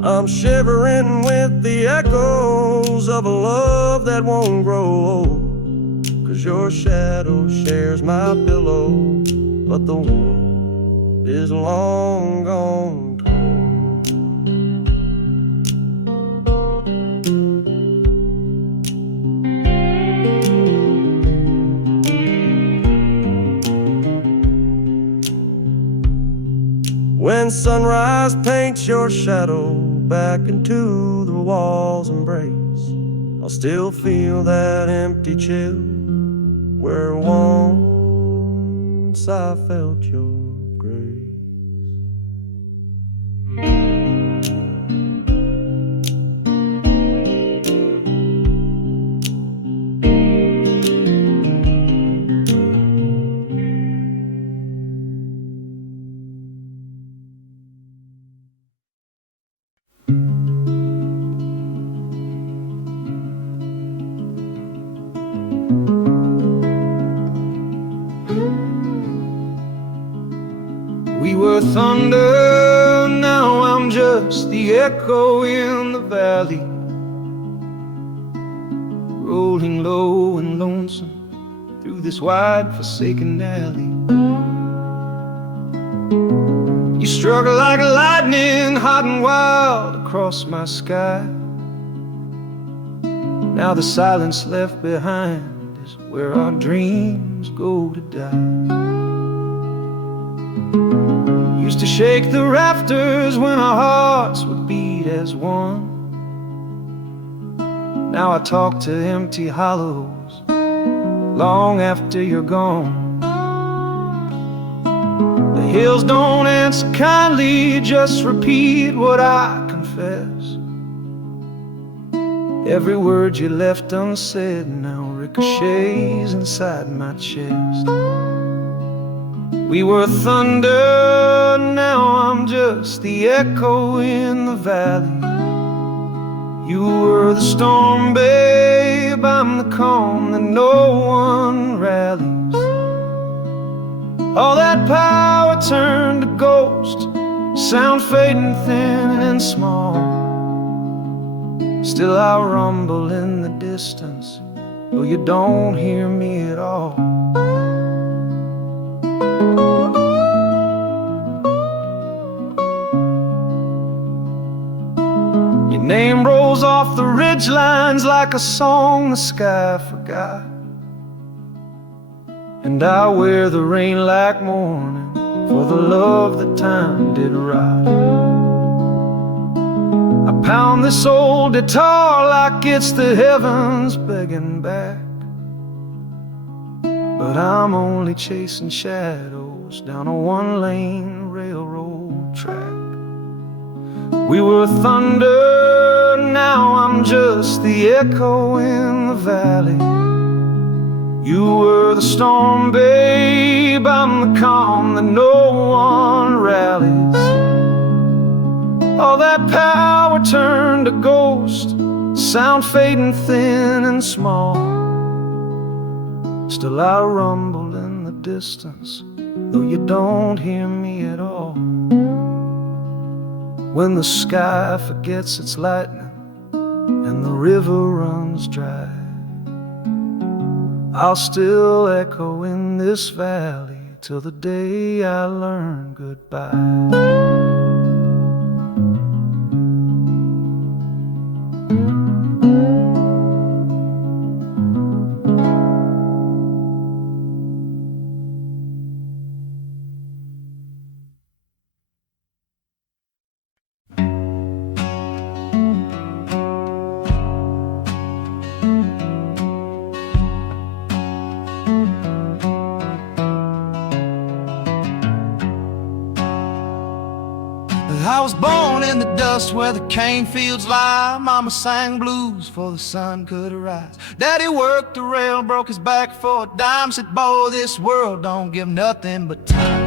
I'm shivering with the echoes of a love that won't grow old. 'Cause your shadow shares my pillow, but the warmth is long gone. When sunrise paints your shadow back into the wall's embrace, I'll still feel that empty chill where once I felt your grace. We were thunder, now I'm just the echo in the valley, rolling low and lonesome through this wide forsaken alley. You struggle like lightning, hot and wild across my sky. Now the silence left behind is where our dreams go to die. Used to shake the rafters when our hearts would beat as one. Now I talk to empty hollows long after you're gone. The hills don't answer kindly, just repeat what I confess. Every word you left unsaid now ricochets inside my chest. We were thunder, now I'm just the echo in the valley. You were the storm, babe, I'm the calm that no one rallies. All that power turned to ghost, sound fading thin and small. Still I rumble in the distance, though you don't hear me at all. Your name rolls off the ridgelines like a song the sky forgot, and I wear the rain like mourning for the love that time did rot. I pound this old guitar like it's the heavens begging back, but I'm only chasing shadows down a one-lane railroad track. We were thunder, now I'm just the echo in the valley. You were the storm, babe, I'm the calm that no one rallies. All that power turned to ghost, sound fading thin and small. Still I rumble in the distance, though you don't hear me at all. When the sky forgets its lightning and the river runs dry, I'll still echo in this valley till the day I learn goodbye. I was born in the dust where the cane fields lie. Mama sang blues before the sun could arise. Daddy worked the rail, broke his back for a dime. Said, boy, this world don't give nothing but time.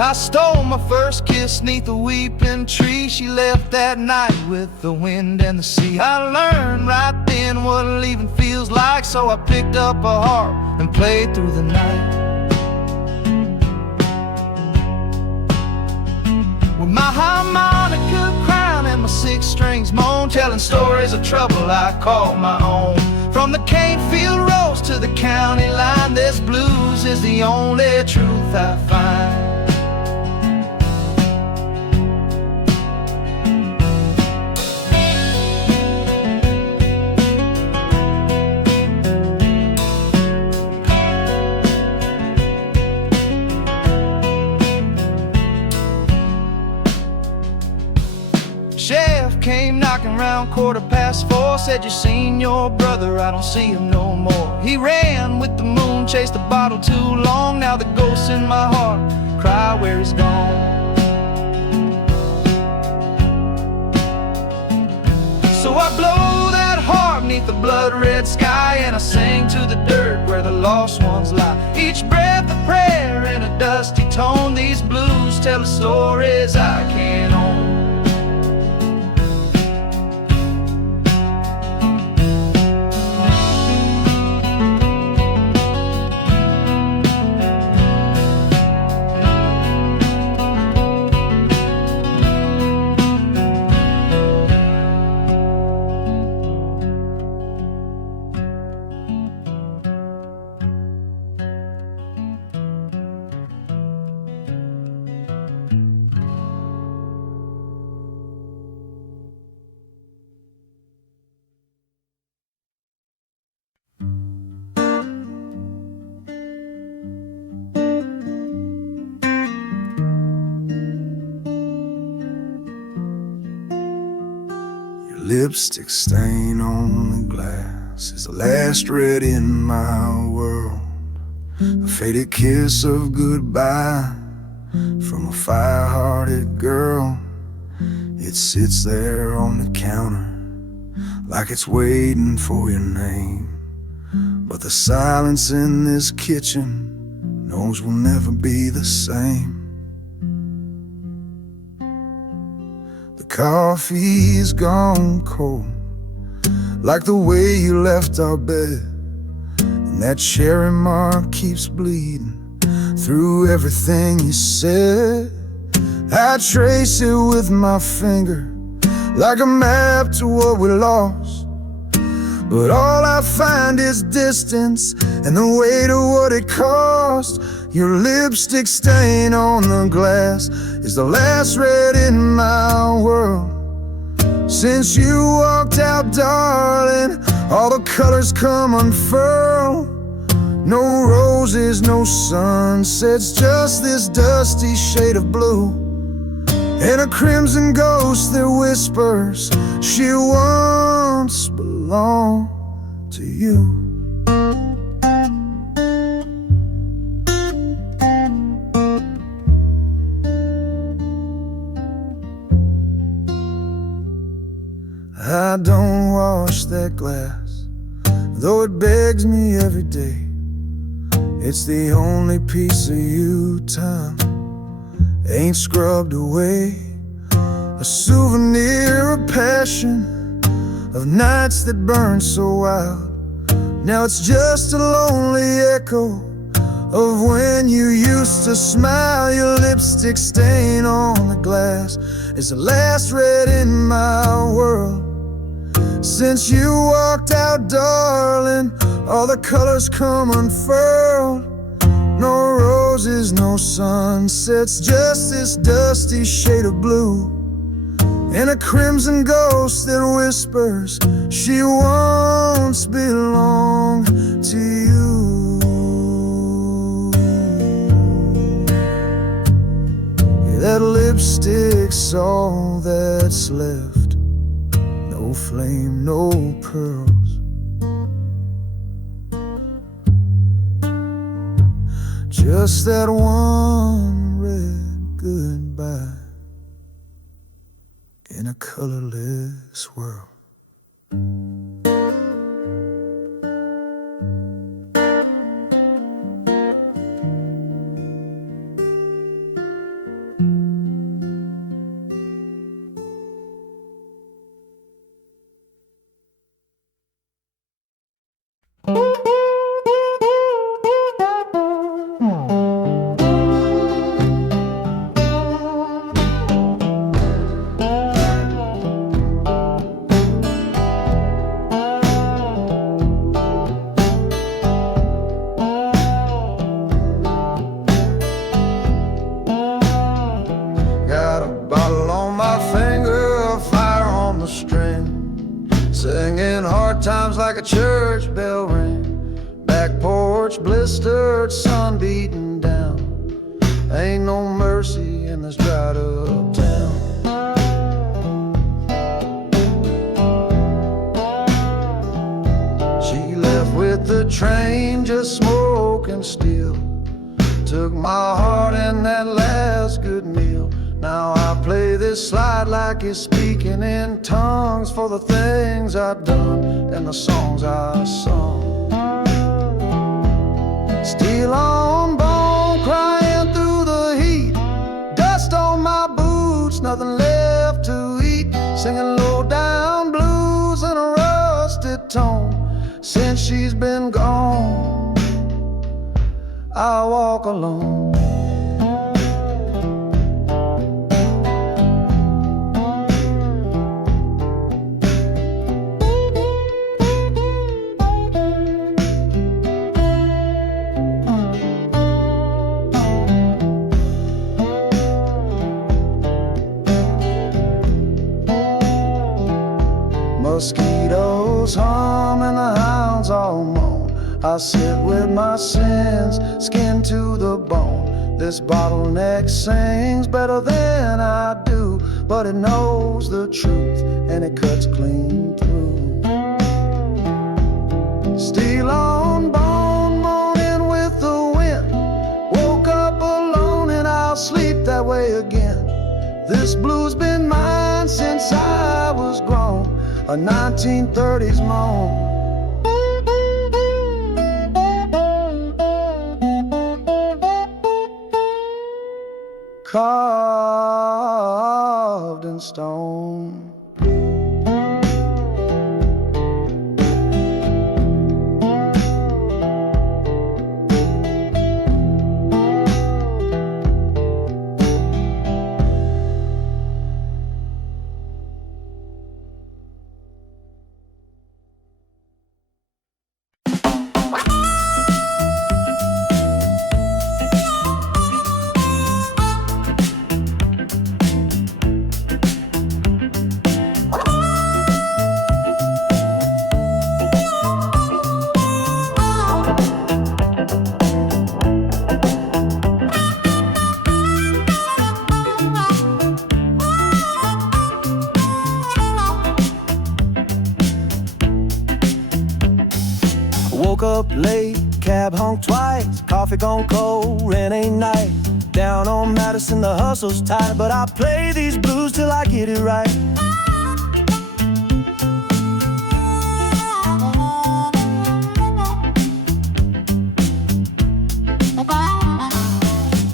I stole my first kiss 'neath a weeping tree. She left that night with the wind and the sea. I learned right then what leaving feels like, so I picked up a harp and played through the night. With my harmonica crown and my six strings moan, telling stories of trouble I call my own. From the cane field roads to the county line, this blues is the only truth I find. Chef came knocking round 4:15, said, you seen your brother? I don't see him no more. He ran with the moon, chased the bottle too long. Now the ghosts in my heart cry where he's gone. So I blow that harp 'neath the blood-red sky, and I sing to the dirt where the lost ones lie. Each breath a prayer in a dusty tone. These blues tell the stories I can't own. lipstick stain on the glass is the last red in my world. A faded kiss of goodbye from a fire-hearted girl. It sits there on the counter like it's waiting for your name. But the silence in this kitchen knows we'll never be the same. The coffee's gone cold, like the way you left our bed. And that cherry mark keeps bleeding through everything you said. I trace it with my finger like a map to what we lost, but all I find is distance and the weight of what it cost. Your lipstick stain on the glass is the last red in my world. Since you walked out, darling, all the colors come unfurled. No roses, no sunsets, just this dusty shade of blue, and a crimson ghost that whispers she once belonged to you. I don't wash that glass, though it begs me every day. It's the only piece of you time ain't scrubbed away. A souvenir of passion, of nights that burn so wild. Now it's just a lonely echo of when you used to smile. Your lipstick stain on the glass is the last red in my world. Since you walked out, darling, all the colors come unfurled. No roses, no sunsets, just this dusty shade of blue, and a crimson ghost that whispers she once belonged to you. Yeah, that lipstick's all that's left. No flame, no pearls, just that one red goodbye in a colorless world. Singing hard times like a church bell ring. Back porch blistered, sun beating down. Ain't no mercy in this dried up town. She left with the train, just smoking still. Took my heart in that last good meal. Now I play this slide like it's speaking in tongues for the things I've done and the songs I sung. Steel on bone, crying through the heat. Dust on my boots, nothing left to eat. Singing low down blues in a rusted tone. Since she's been gone, I walk alone. Mosquitoes hum and the hounds all moan. I sit with my sins, skin to the bone. This bottleneck sings better than I do, but it knows the truth and it cuts clean through. Steel on bone, moaning with the wind. Woke up alone and I'll sleep that way again. This blues been mine since I was grown, a 1930s moan. Carved in stone. Woke up late, cab honked twice, coffee gone cold, rent ain't nice. Down on Madison, the hustle's tight, but I play these blues till I get it right.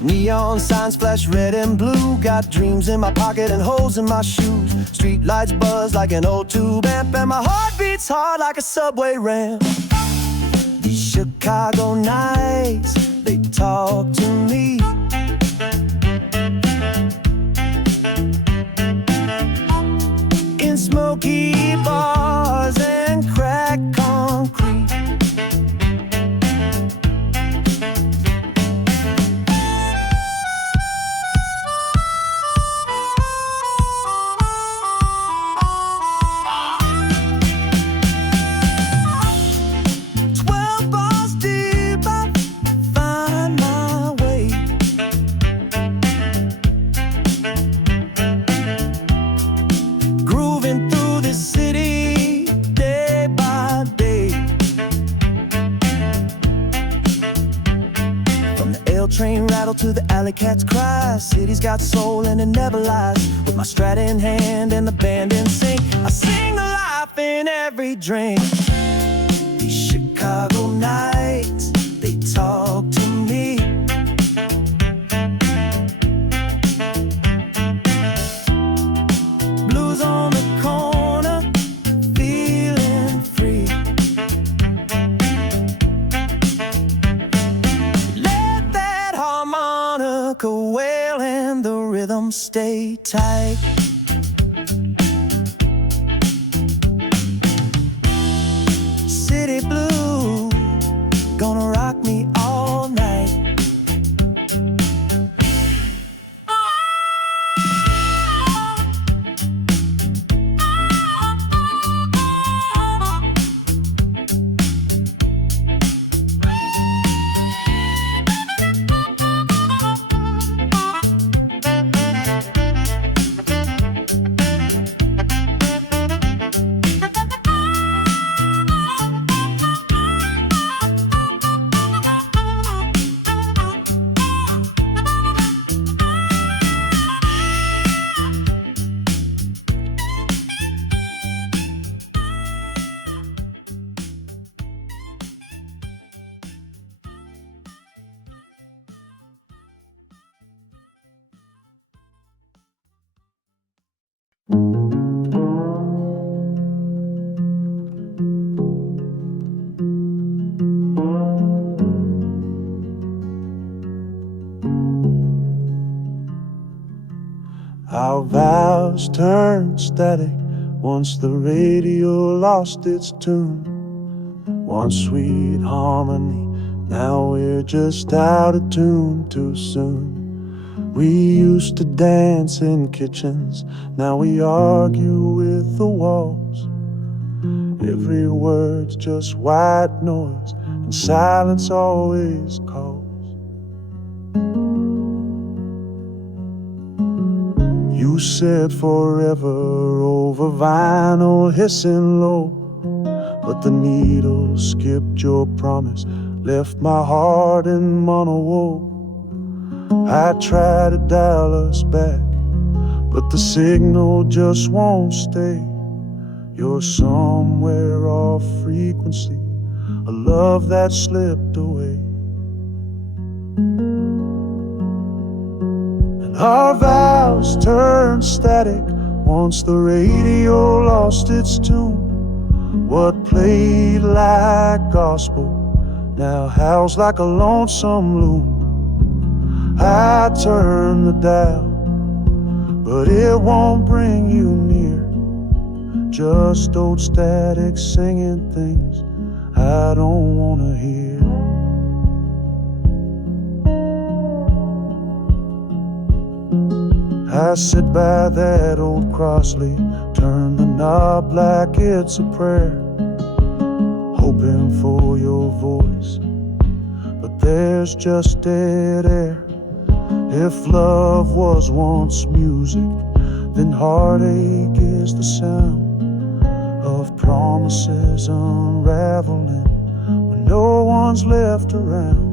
Neon signs flash red and blue. Got dreams in my pocket and holes in my shoes. Street lights buzz like an old tube amp, and my heart beats hard like a subway ramp. These Chicago nights, they talk to me. In smoky bars and cracked concrete. Train rattle to the alley cats cry. City's got soul and it never lies. With my Strat in hand and the band in sync, I sing the life in every drink. These Chicago nights, they talk to me. Blues on the corner, feeling free. Wail and the rhythm stay tight. City blue, gonna rock me all night. Our vows turned static once the radio lost its tune. One sweet harmony, now we're just out of tune too soon. We used to dance in kitchens, now we argue with the walls. Every word's just white noise, and silence always calls. You said forever over vinyl hissing low, but the needle skipped your promise, left my heart in mono woe. I tried to dial us back, but the signal just won't stay. You're somewhere off frequency, a love that slipped away. And our vows turned static once the radio lost its tune. What played like gospel now howls like a lonesome loon. I turn the dial, but it won't bring you near. Just old static singing things I don't wanna hear. I sit by that old crossleaf, turn the knob like it's a prayer, hoping for your voice, but there's just dead air. If love was once music, then heartache is the sound of promises unraveling when no one's left around.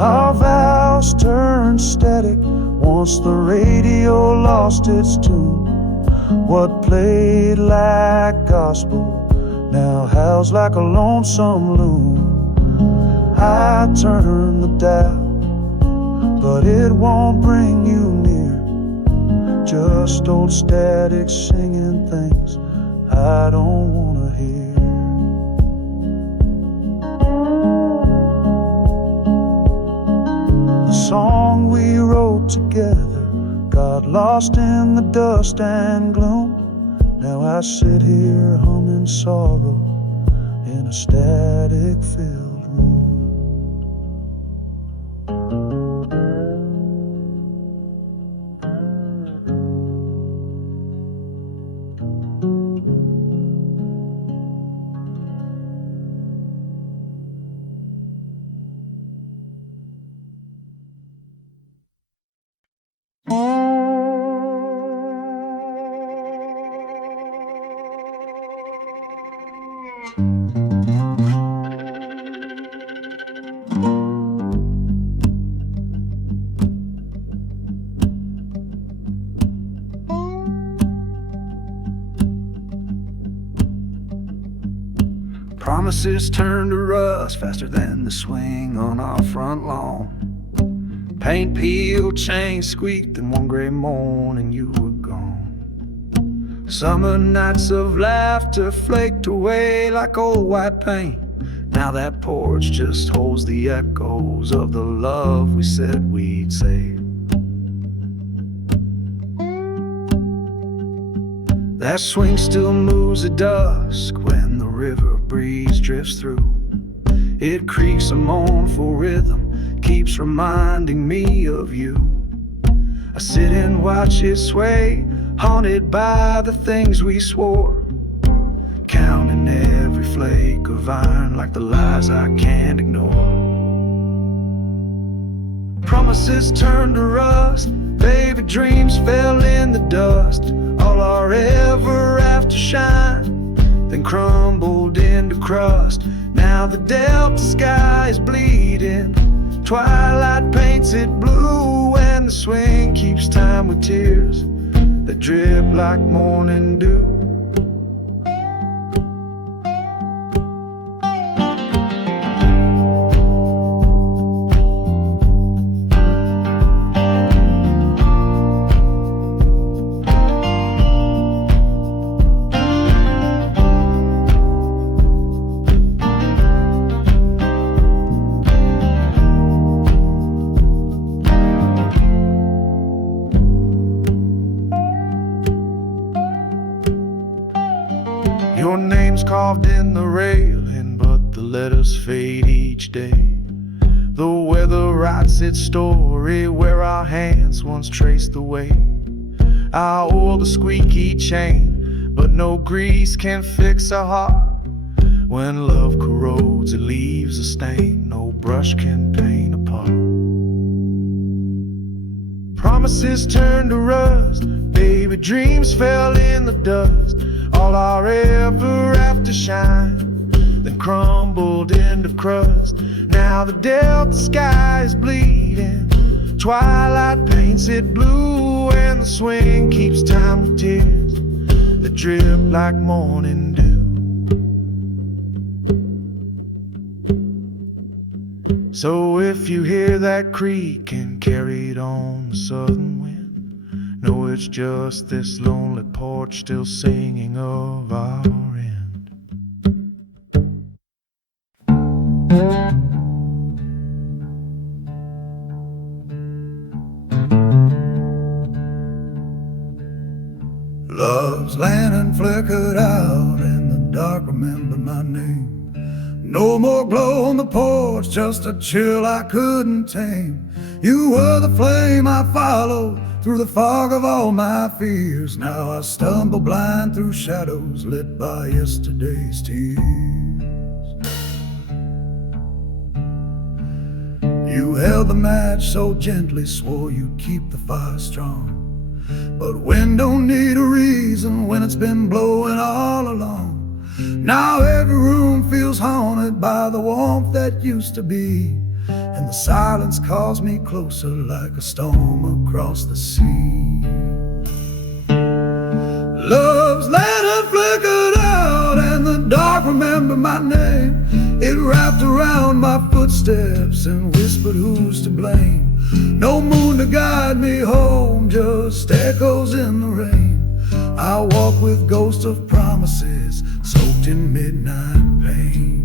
Our vows turned static once the radio lost its tune. What played like gospel now howls like a lonesome loon. I turn the dial, but it won't bring you near. Just old static singing things I don't wanna hear. The song we wrote together got lost in the dust and gloom. Now I sit here humming sorrow in a static-filled room. Promises turn to rust faster than the swing on our front lawn. Paint peeled, chains squeaked, and one gray morning you were gone. Summer nights of laughter flaked away like old white paint. Now that porch just holds the echoes of the love we said we'd save. That swing still moves at dusk when the river breeze drifts through. It creaks a mournful rhythm, keeps reminding me of you. I sit and watch it sway, haunted by the things we swore, counting every flake of iron like the lies I can't ignore. Promises turned to rust, baby dreams fell in the dust. All our ever after shine then crumbled into crust. Now the delta sky is bleeding, twilight paints it blue, and the swing keeps time with tears that drip like morning dew. Your name's carved in the railing, but the letters fade each day. The weather writes its story where our hands once traced the way. I oil the squeaky chain, but no grease can fix a heart. When love corrodes, it leaves a stain no brush can paint apart. promises turned to rust. Baby dreams fell in the dust. All our ever after shine then crumbled into crust. Now the delta sky is bleeding, twilight paints it blue, and the swing keeps time with tears that drip like morning dew. So if you hear that creaking carried on the southern wind, know it's just this lonely porch still singing of our end. Love's lantern flickered out in the dark, remember my name. No more glow on the porch, just a chill I couldn't tame. You were the flame I followed through the fog of all my fears. Now I stumble blind through shadows lit by yesterday's tears. You held the match so gently, swore you'd keep the fire strong. But wind don't need a reason when it's been blowing all along. Now every room feels haunted by the warmth that used to be, and the silence calls me closer like a storm across the sea. Love's lantern flickered out and the dark remembered my name. It wrapped around my footsteps and whispered who's to blame. No moon to guide me home, just echoes in the rain. I walk with ghosts of promises soaked in midnight pain.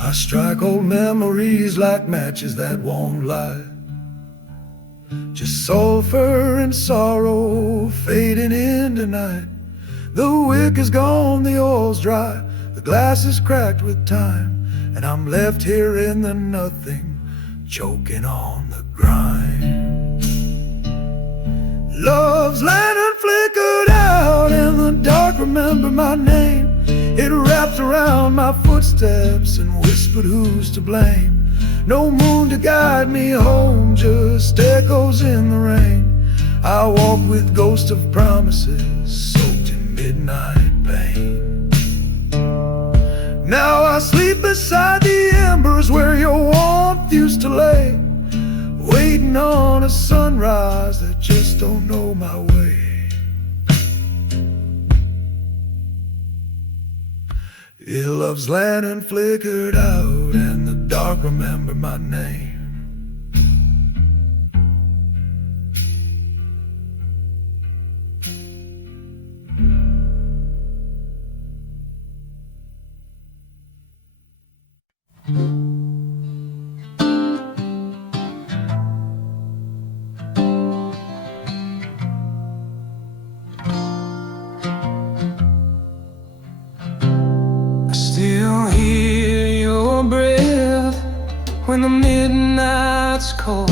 I strike old memories like matches that won't light. Just sulfur and sorrow fading into night. The wick is gone, the oil's dry, the glass is cracked with time, and I'm left here in the nothing, choking on the grind. Love's lantern flickered out in the dark, remember my name. It wrapped around my footsteps and whispered who's to blame. No moon to guide me home, just echoes in the rain. I walk with ghosts of promises soaked in midnight pain. Now I sleep beside the embers where your warmth used to lay, waiting on a sunrise that just don't know my way. Your love's lantern flickered out and the dark remember my name. Still hear your breath when the midnight's cold,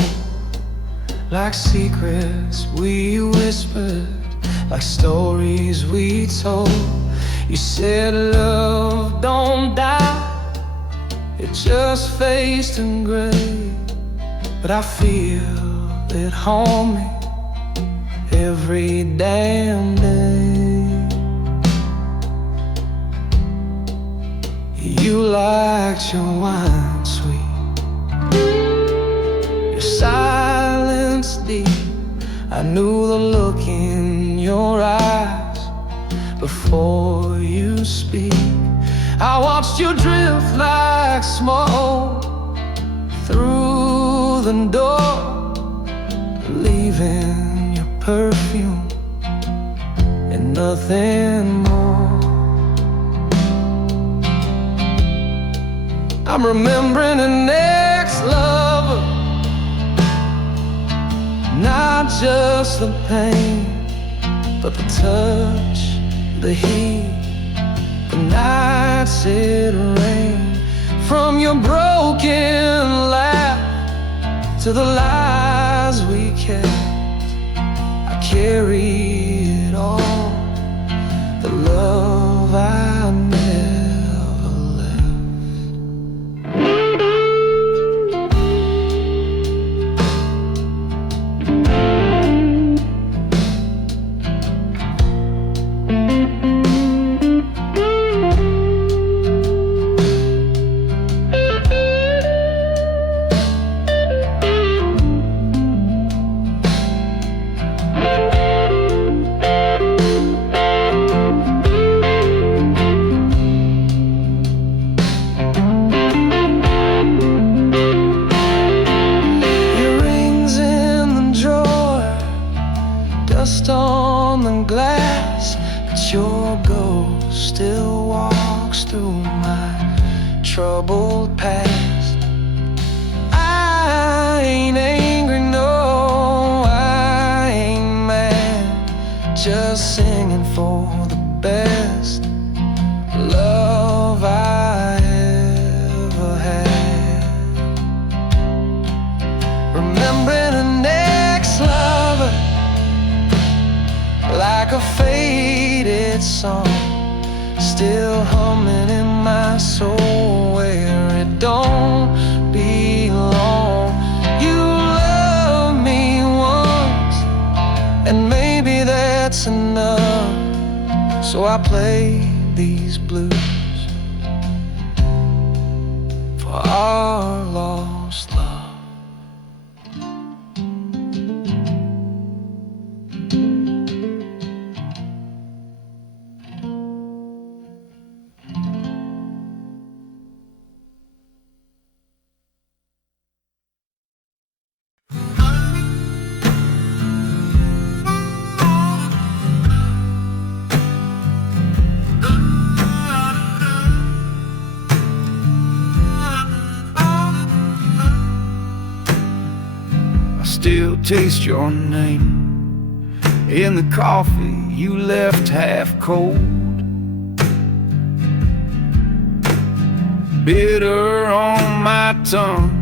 like secrets we whispered, like stories we told. You said love don't die, it just fades to gray, but I feel it haunt me every damn day. You liked your wine sweet, your silence deep. I knew the look in your eyes before you speak. I watched you drift like smoke through the door, leaving your perfume and nothing more. I'm remembering an ex-lover, not just the pain, but the touch, the heat, the nights it rained. From your broken laugh to the lies we kept, I carry it all, the love I never left. Dust on the glass, but your ghost still walks through my troubled past. I ain't angry, no, I ain't mad, just singing for the best love I ever had. Remembering an ex-lover like a faded song, still humming in my soul where it don't belong. You loved me once, and maybe that's enough, so I play these blues for our lost love. Still taste your name in the coffee you left half cold. Bitter on my tongue,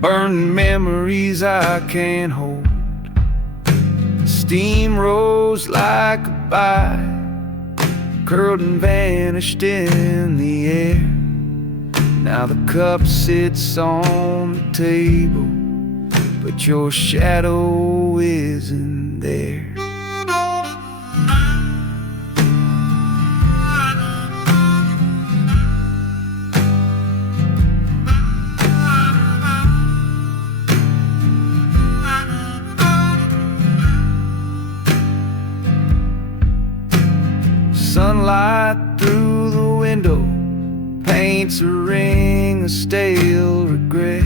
burning memories I can't hold. Steam rose like a bite, curled and vanished in the air. Now the cup sits on the table, but your shadow isn't there. Sunlight through the window paints a ring of stale regret.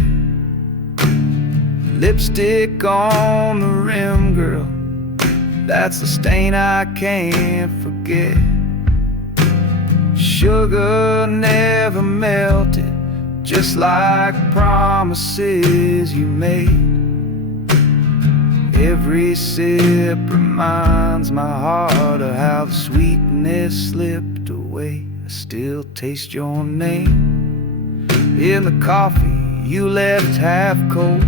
Lipstick on the rim, girl, that's a stain I can't forget. Sugar never melted, just like promises you made. Every sip reminds my heart of how the sweetness slipped away. I still taste your name in the coffee you left half cold.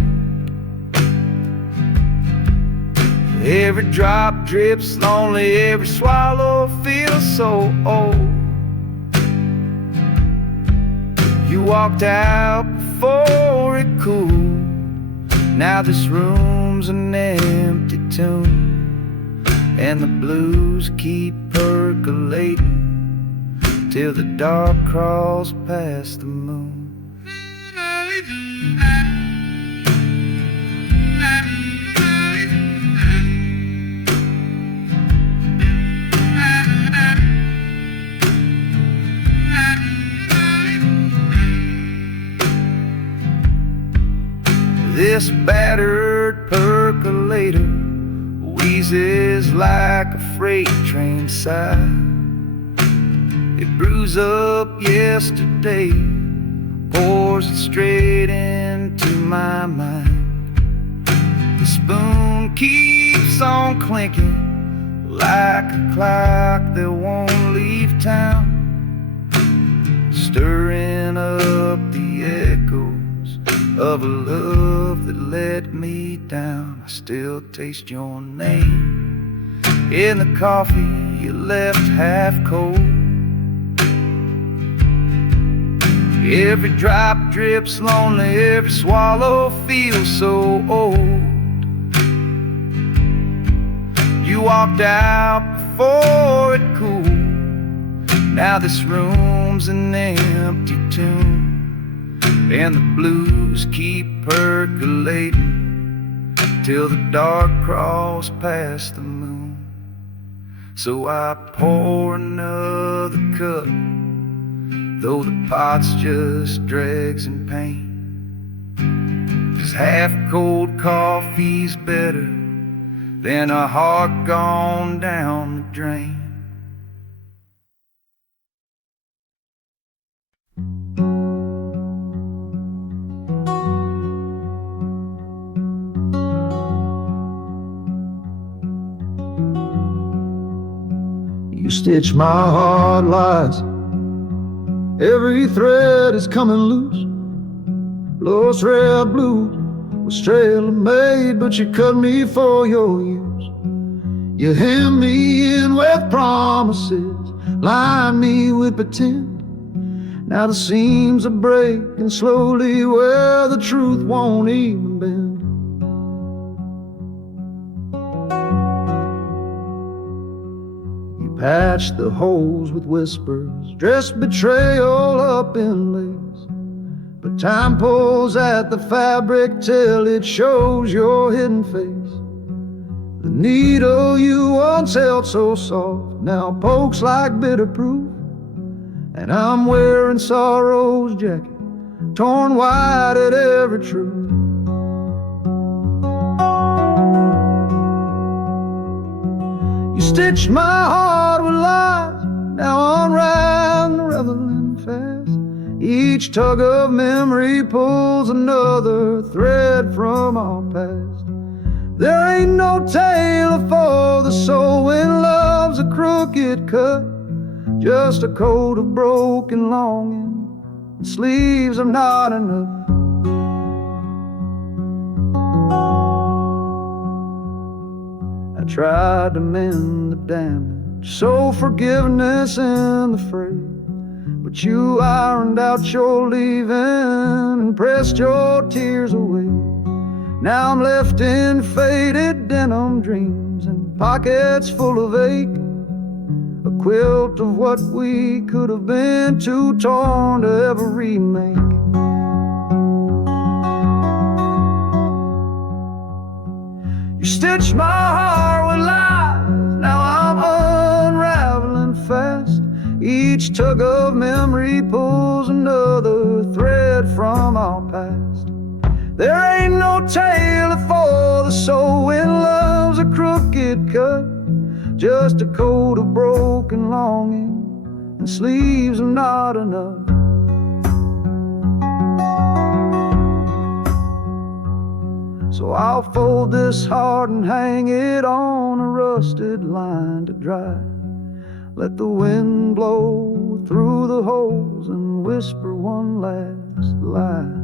Every drop drips lonely, every swallow feels so old. You walked out before it cooled. Now this room's an empty tomb, and the blues keep percolating till the dark crawls past the moon. This battered percolator we breezes like a freight train sigh. It brews up yesterday, pours it straight into my mind. The spoon keeps on clinking like a clock that won't leave town, stirring up the echoes of a love that let me down. I still taste your name in the coffee you left half cold. Every drop drips lonely, every swallow feels so old. You walked out before it cooled. Now this room's an empty tomb, and the blues keep percolating till the dark crawls past the moon. So I pour another cup, though the pot's just dregs and pain. 'Cause half-cold coffee's better than a heart gone down the drain. You stitch my heart lies, every thread is coming loose. Lost red blues was tailor-made, but you cut me for your use. You hem me in with promises, line me with pretend. Now the seams are breaking slowly where the truth won't even bend. Patch the holes with whispers, dress betrayal up in lace. But time pulls at the fabric till it shows your hidden face. The needle you once held so soft now pokes like bitter proof. And I'm wearing sorrow's jacket, torn wide at every truth. You stitched my heart with lies, now unraveling fast. Each tug of memory pulls another thread from our past. There ain't no tailor for the soul when love's a crooked cut, just a coat of broken longing, and sleeves are not enough. I tried to mend the damage, sow forgiveness in the fray, but you ironed out your leaving and pressed your tears away. Now I'm left in faded denim dreams and pockets full of ache, a quilt of what we could have been, too torn to ever remake. You stitched my heart with lies, now I'm unraveling fast. Each tug of memory pulls another thread from our past. There ain't no tailor for the soul when love's a crooked cut, just a coat of broken longing, and sleeves are not enough. So I'll fold this heart and hang it on a rusted line to dry. Let the wind blow through the holes and whisper one last lie.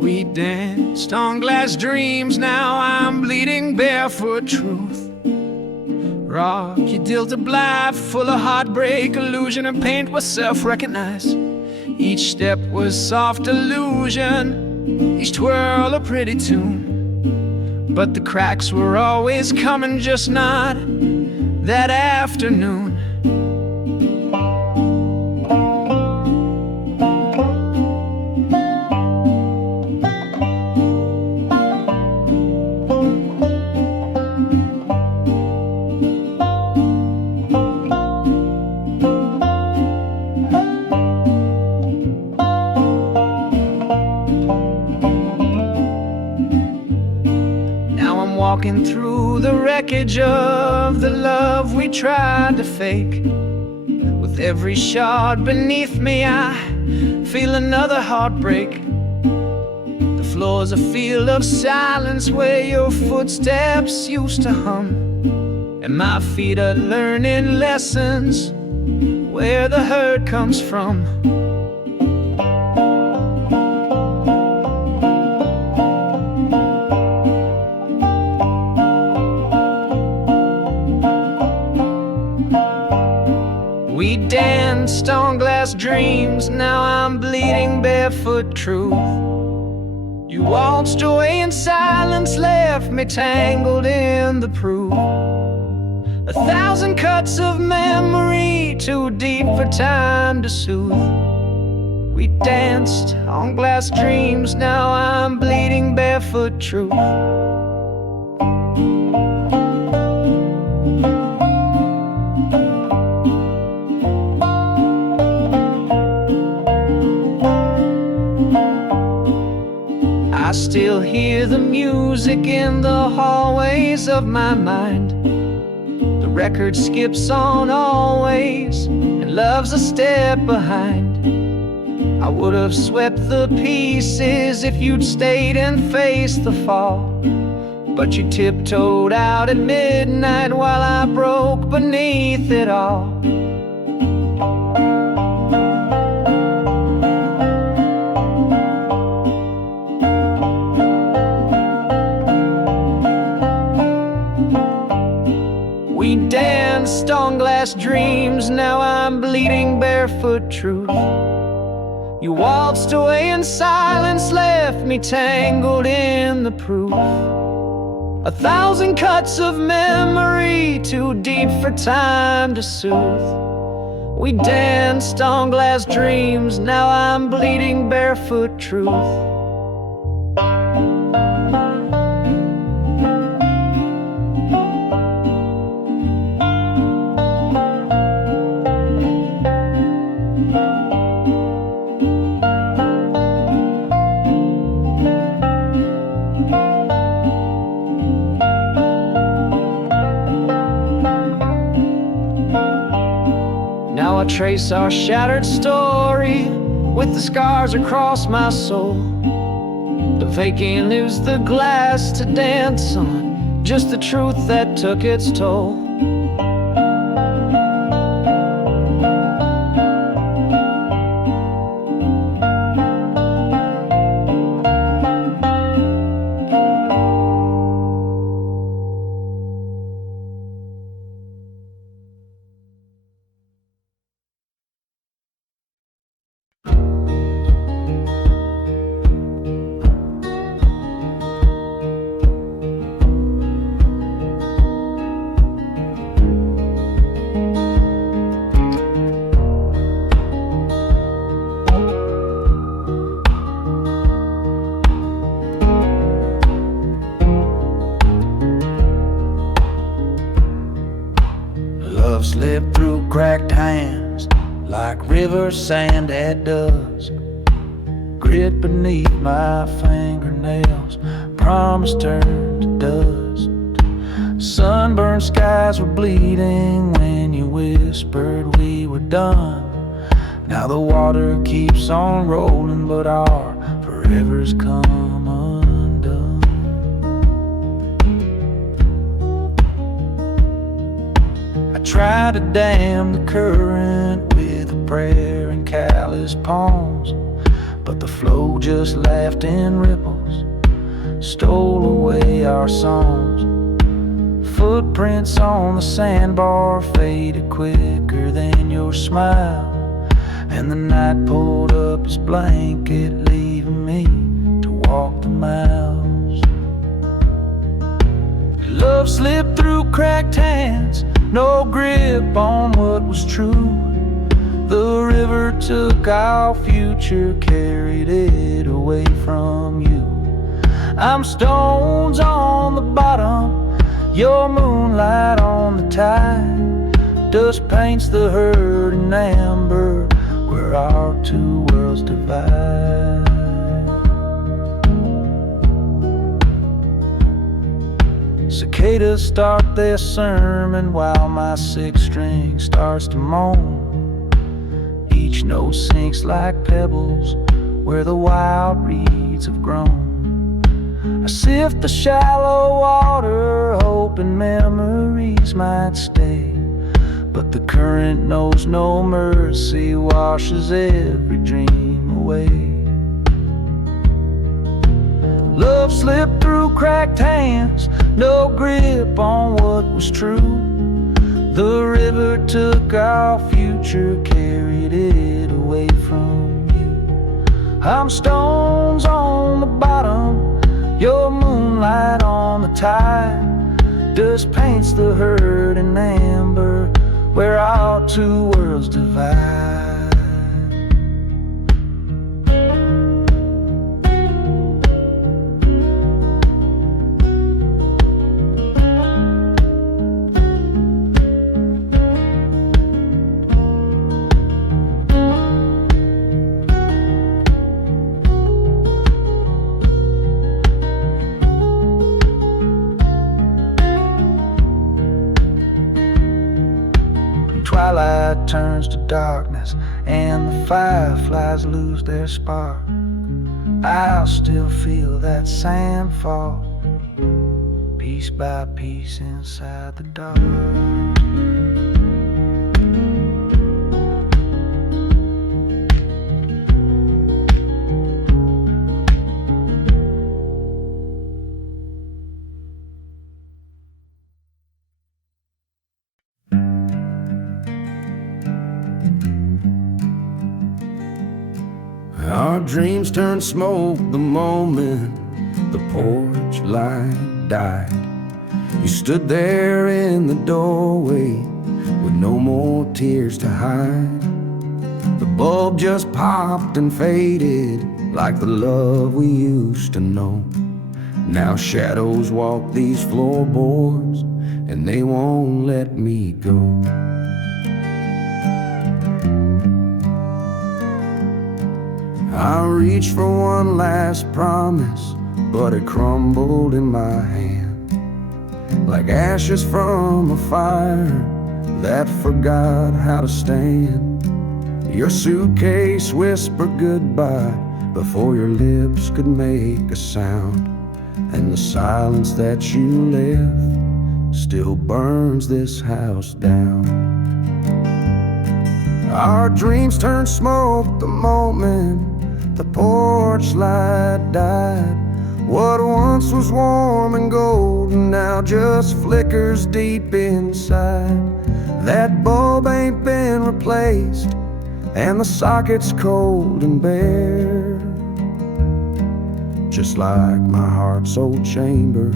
We danced on glass dreams, now I'm bleeding barefoot truth. Rock, you dealt a blight full of heartbreak, illusion and paint was self-recognized. Each step was soft illusion, each twirl a pretty tune. But the cracks were always coming, just not that afternoon. walking through the wreckage of the love we tried to fake. With every shard beneath me, I feel another heartbreak. The floor's a field of silence where your footsteps used to hum, and my feet are learning lessons where the hurt comes from. We danced on glass dreams, now I'm bleeding barefoot truth. You waltzed away in silence, left me tangled in the proof. 1,000 cuts of memory, too deep for time to soothe. We danced on glass dreams, now I'm bleeding barefoot truth. I still hear the music in the hallways of my mind. The record skips on always, and love's a step behind. I would have swept the pieces if you'd stayed and faced the fall, but you tiptoed out at midnight while I broke beneath it all. We danced on glass dreams, now I'm bleeding barefoot truth. You waltzed away in silence, left me tangled in the proof. 1,000 cuts of memory, too deep for time to soothe. We danced on glass dreams, now I'm bleeding barefoot truth. Now I trace our shattered story with the scars across my soul. The vacant is the glass to dance on, just the truth that took its toll. Love slipped through cracked hands like river sand at dusk. Grit beneath my fingernails, promise turned to dust. Sunburned skies were bleeding when you whispered we were done. Now the water keeps on rolling, but our forever's come undone. I tried to dam the current with a prayer and callous palms, but the flow just laughed in ripples, stole away our songs. Footprints on the sandbar faded quicker than your smile, and the night pulled up its blanket, leaving me to walk the miles. Love slipped through cracked hands, no grip on what was true. The river took our future, carried it away from you. I'm stones on the bottom, your moonlight on the tide. Dust paints the hurt in amber where our two worlds divide. Cicadas start their sermon while my sixth string starts to moan. Each note sinks like pebbles where the wild reeds have grown. I sift the shallow water, hoping memories might stay, but the current knows no mercy, washes every dream away. Love slipped through cracked hands, no grip on what was true. The river took our future, carried it away from you. I'm stones on the bottom, your moonlight on the tide. Dust paints the hurt in amber where our two worlds divide. Twilight turns to darkness and the fireflies lose their spark. I'll still feel that sand fall, piece by piece inside the dark. Our dreams turned smoke the moment the porch light died. You stood there in the doorway with no more tears to hide. The bulb just popped and faded like the love we used to know. Now shadows walk these floorboards and they won't let me go. I reached for one last promise, but it crumbled in my hand like ashes from a fire that forgot how to stand. Your suitcase whispered goodbye before your lips could make a sound, and the silence that you left still burns this house down. Our dreams turned smoke the moment the porch light died. What once was warm and golden now just flickers deep inside. That bulb ain't been replaced and the socket's cold and bare, just like my heart's old chamber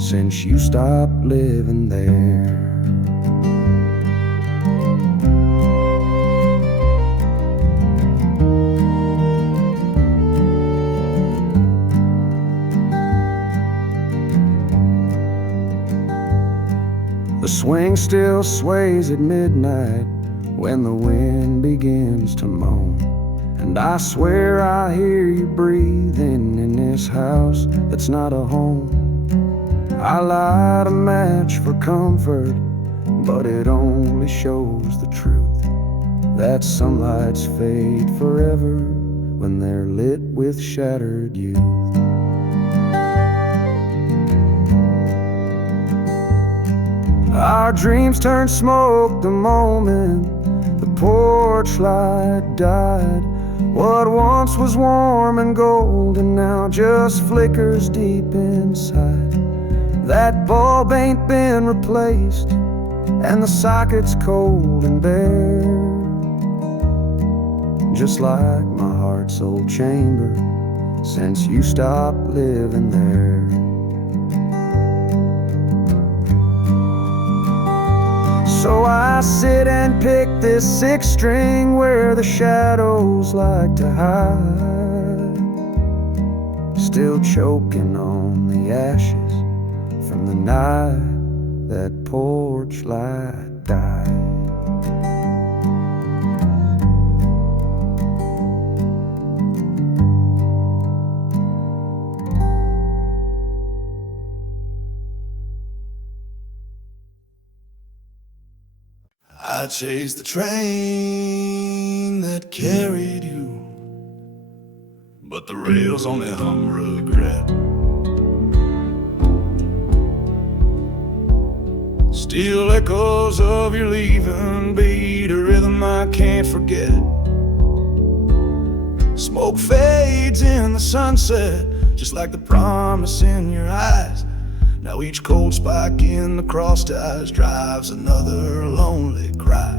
since you stopped living there. The swing still sways at midnight when the wind begins to moan, and I swear I hear you breathing in this house that's not a home. I light a match for comfort, but it only shows the truth that some lights fade forever when they're lit with shattered youth. Our dreams turned smoke the moment the porch light died. What once was warm and golden now just flickers deep inside. That bulb ain't been replaced and the socket's cold and bare, just like my heart's old chamber since you stopped living there. So I sit and pick this sixth string where the shadows like to hide, still choking on the ashes from the night that porch light died. I chased the train that carried you, but the rails only hum regret. Still echoes of your leaving beat a rhythm I can't forget. Smoke fades in the sunset, just like the promise in your eyes. Now each cold spike in the cross ties drives another lonely cry.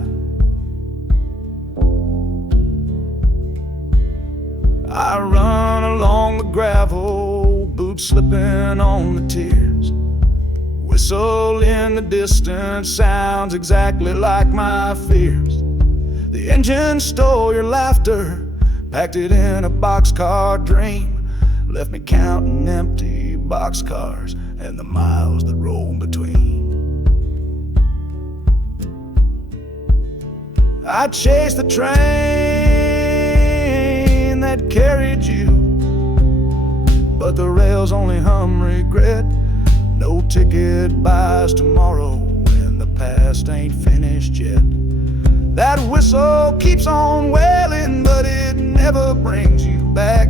I run along the gravel, boots slipping on the tears. Whistle in the distance sounds exactly like my fears. The engine stole your laughter, packed it in a boxcar dream, left me counting empty boxcars and the miles that roll between. I chased the train that carried you, but the rails only hum regret. No ticket buys tomorrow, and the past ain't finished yet. That whistle keeps on wailing, but it never brings you back.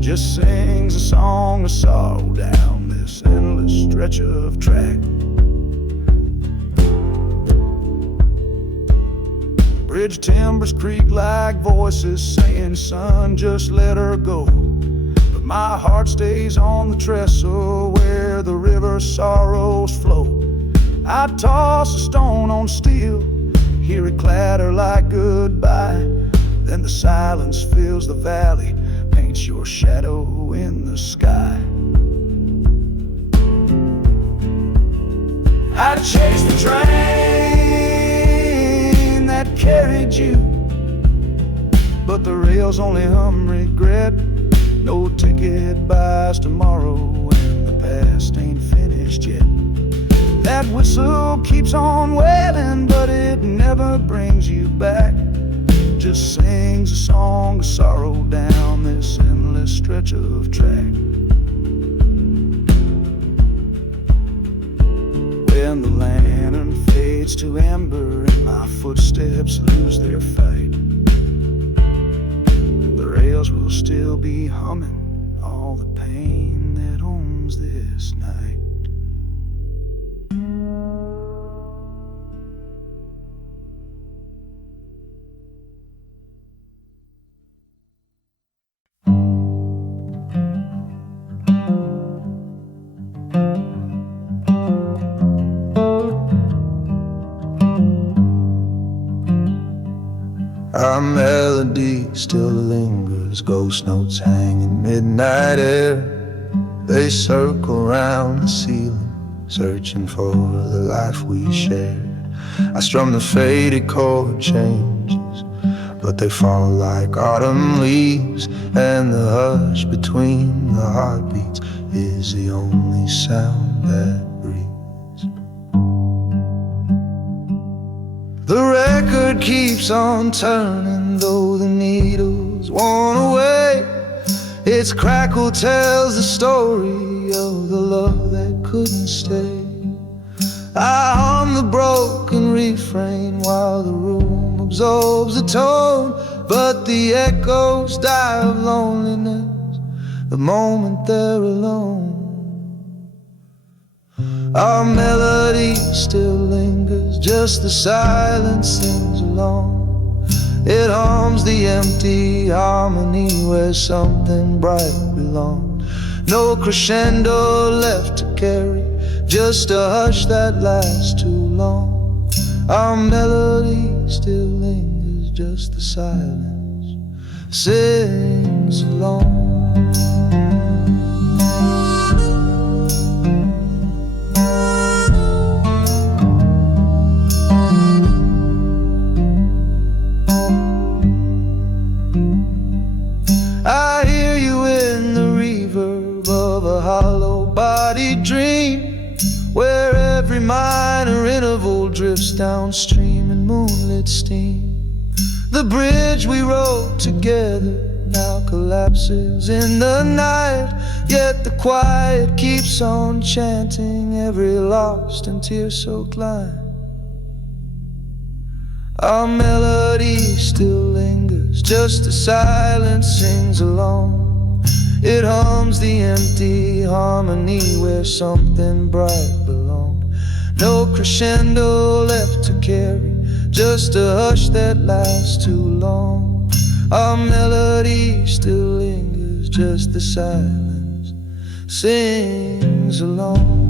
Just sings a song of sorrow down this endless stretch of track. Bridge timbers creak like voices saying, son, just let her go. But my heart stays on the trestle where the river sorrows flow. I toss a stone on steel, hear it clatter like goodbye. Then the silence fills the valley, paints your shadow in the sky. I chased the train that carried you, but the rails only hum regret. No ticket buys tomorrow, and the past ain't finished yet. That whistle keeps on wailing, but it never brings you back. Just sings a song of sorrow down this endless stretch of track. When the lantern fades to amber and my footsteps lose their fight, the rails will still be humming all the pain that owns this night. Our melody still lingers, ghost notes hang in midnight air. They circle round the ceiling, searching for the life we shared. I strum the faded chord changes, but they fall like autumn leaves, and the hush between the heartbeats is the only sound that breathes. The record keeps on turning, though the needle's worn away. Its crackle tells the story of the love that couldn't stay. I hum the broken refrain while the room absorbs the tone, but the echoes die of loneliness the moment they're alone. Our melody still lingers, just the silence sings along. It hums the empty harmony where something bright belongs. No crescendo left to carry, just a hush that lasts too long. Our melody still lingers, just the silence sings along. I hear you in the reverb of a hollow-bodied dream, where every minor interval drifts downstream in moonlit steam. The bridge we rode together now collapses in the night, yet the quiet keeps on chanting every lost and tear-soaked line. Our melody still lingers, just the silence sings along. It hums the empty harmony where something bright belonged. No crescendo left to carry, just a hush that lasts too long. Our melody still lingers, just the silence sings along.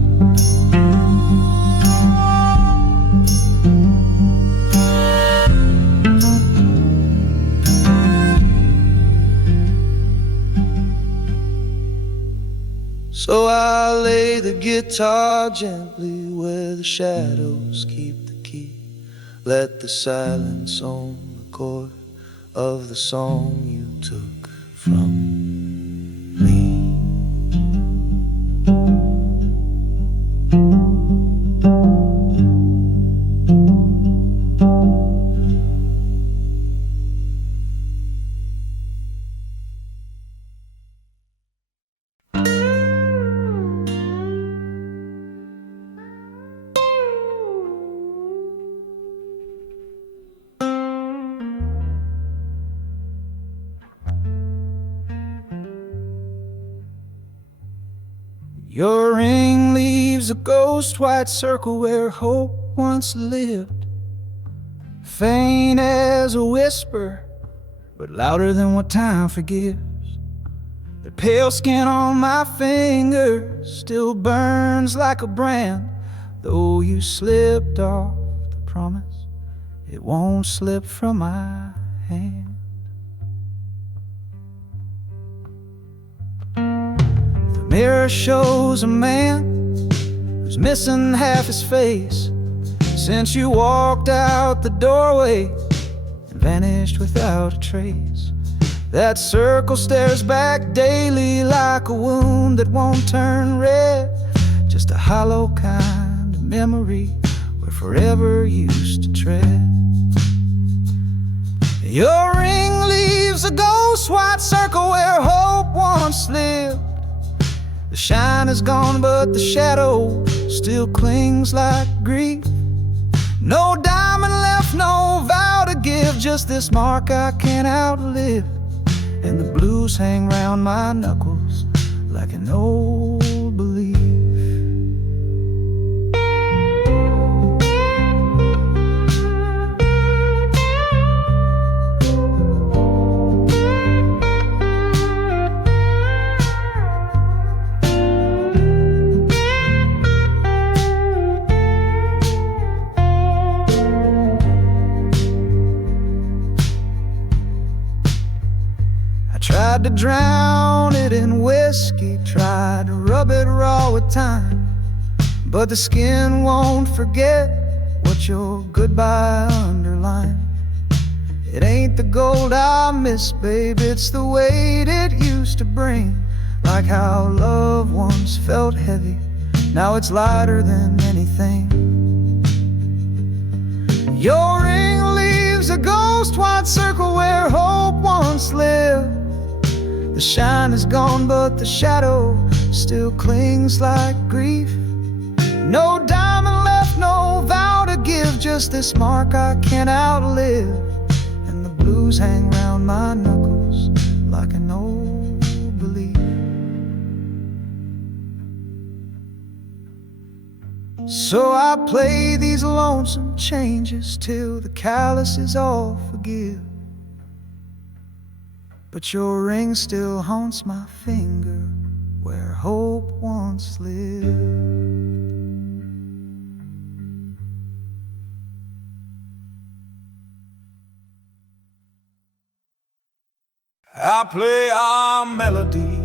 So I lay the guitar gently where the shadows keep the key. Let the silence own the chord of the song you took from me. Your ring leaves a ghost white circle where hope once lived, faint as a whisper, but louder than what time forgives. The pale skin on my finger still burns like a brand, though you slipped off the promise, it won't slip from my hand. The mirror shows a man who's missing half his face since you walked out the doorway and vanished without a trace. That circle stares back daily like a wound that won't turn red, just a hollow kind of memory where forever used to tread. Your ring leaves a ghost white circle where hope once lived. The shine is gone, but the shadow still clings like grief. No diamond left, no vow to give, just this mark I can't outlive. And the blues hang round my knuckles like an old belief. Tried to drown it in whiskey, tried to rub it raw with time, but the skin won't forget what your goodbye underlined. It ain't the gold I miss, babe, it's the weight it used to bring. Like how love once felt heavy, now it's lighter than anything. Your ring leaves a ghost white circle where hope once lived. The shine is gone, but the shadow still clings like grief. No diamond left, no vow to give, just this mark I can't outlive. And the blues hang round my knuckles like an old belief. So I play these lonesome changes till the calluses all forgive. But your ring still haunts my finger where hope once lived. I play our melody,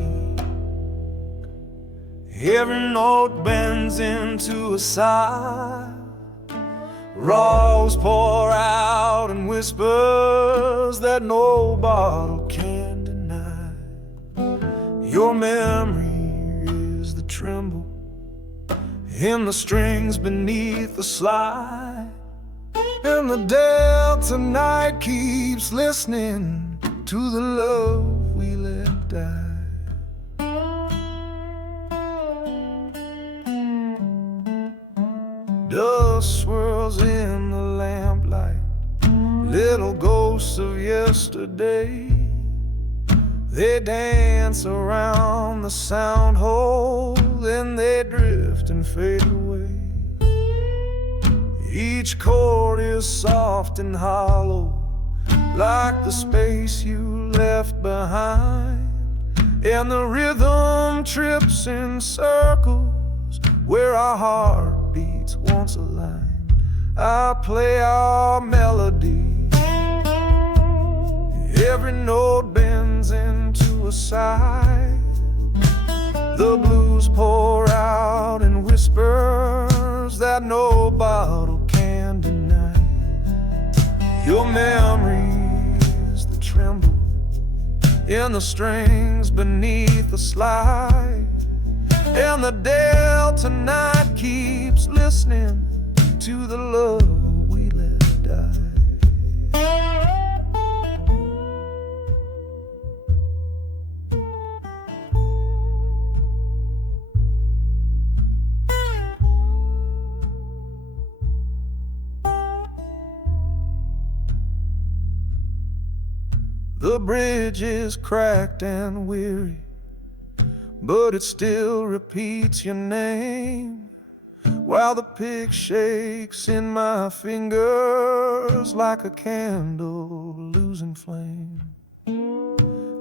every note bends into a sigh. Raws pour out in whispers that no bottle can deny. Your memory is the tremble in the strings beneath the slide. And the delta night keeps listening to the love we let die. Dust swirls in the lamplight, little ghosts of yesterday. They dance around the sound hole, then they drift and fade away. Each chord is soft and hollow, like the space you left behind. And the rhythm trips in circles where our heartbeats once aligned. I play our melody, every note bends into a sigh. The blues pour out in whispers that no bottle can deny. Your memories that tremble in the strings beneath the slide. And the Delta night keeps listening to the love we let die. The bridge is cracked and weary, but it still repeats your name, while the pick shakes in my fingers like a candle losing flame.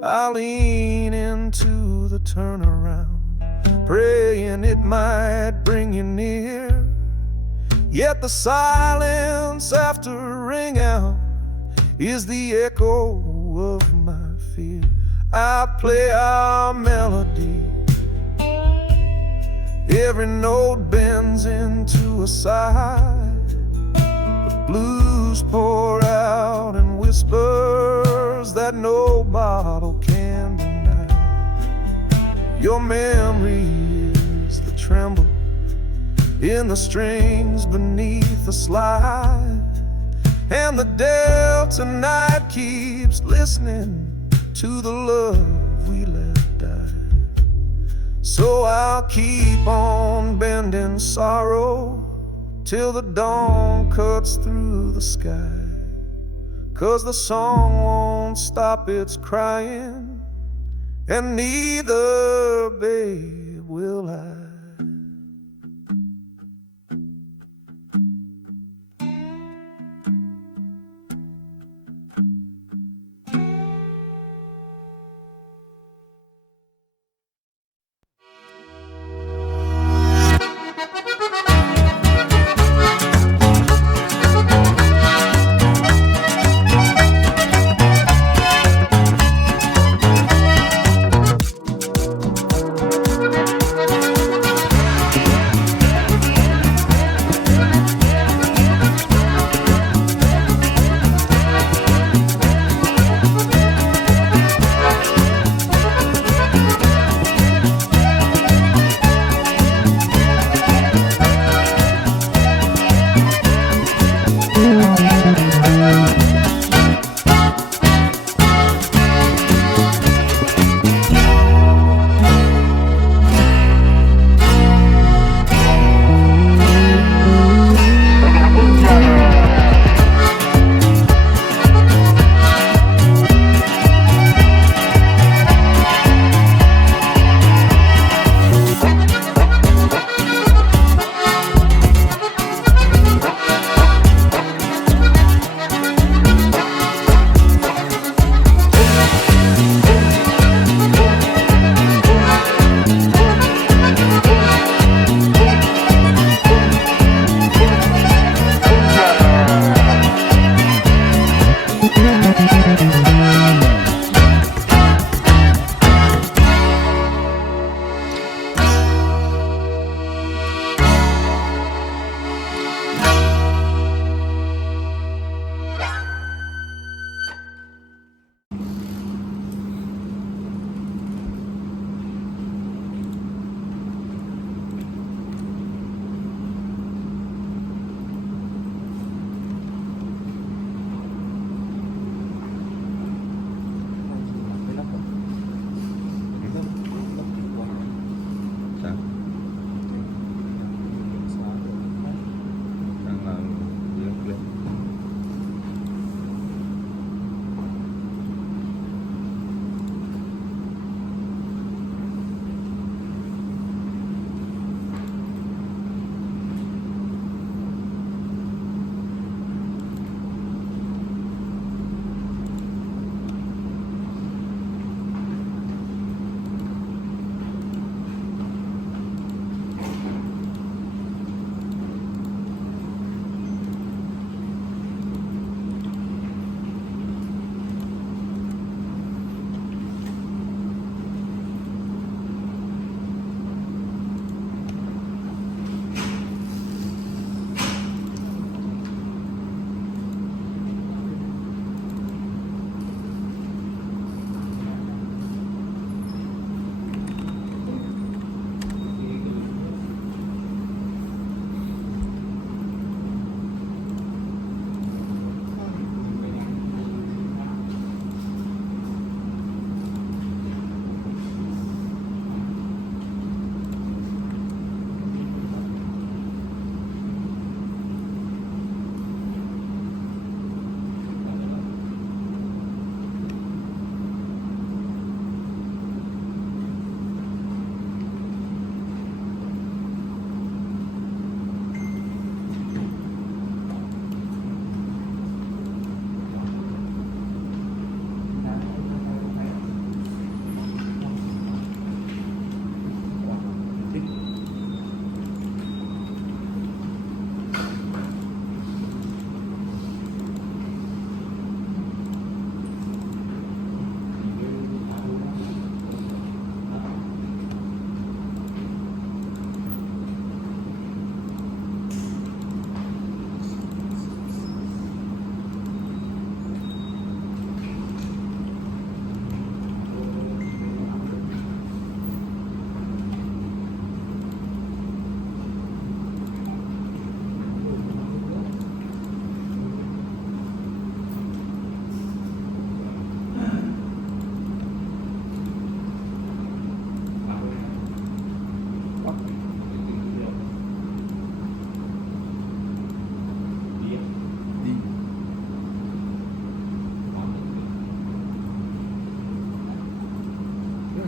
I lean into the turnaround, praying it might bring you near. Yet the silence after a ring out is the echo of my fear. I play our melody, every note bends into a sigh. The blues pour out in whispers that no bottle can deny. Your memories that tremble in the strings beneath the slide. And the Delta night keeps listening to the love we let die. So I'll keep on bending sorrow till the dawn cuts through the sky. 'Cause the song won't stop its crying, and neither, babe, will I.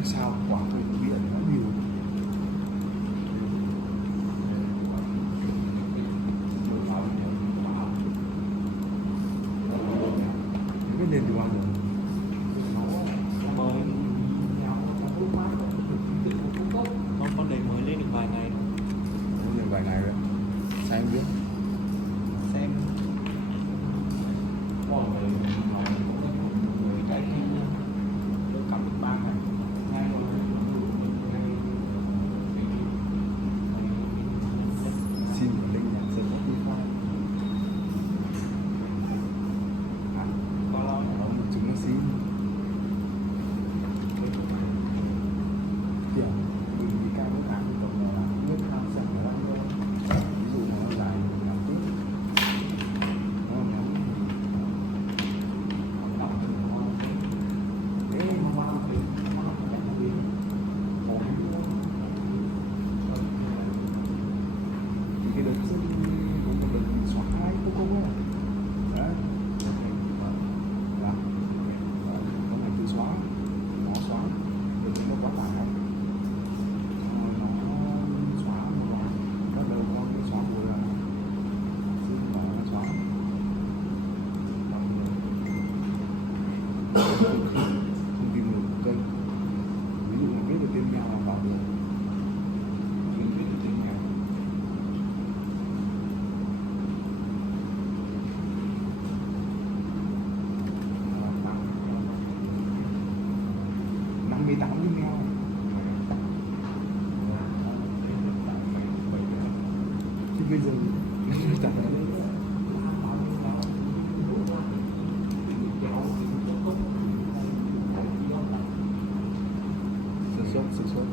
sao quả tôi cũng biết nó nhiều. Biết lên từ bao giờ? Con này mới lên được vài ngày rồi. Lên được vài ngày rồi. Sao em biết? Xem cái tôi cầm được 3 ngày. Xin của Linh là sơn Spotify. Con lo Nó một chúng nó xin. Kiểu mình đi cao với tháng thì tổng là nước tham sản nó lắm thôi. Ví dụ mà nó dài thì làm tiếp. Nó ngắn thì cái đợt dân cũng một đợt xóa hai cô ấy. Đấy. Là có ngày tự xóa, nó xóa, đợt nó quá tải. Xong rồi nó xóa một vòng, bắt đầu con cái xóa vừa là xin bảo nó xóa. Không tìm được kênh, ví dụ là biết được tên mèo là bảo được, mình biết được tên mèo. Năm 18 email. Chứ bây giờ chẳng là sơ suất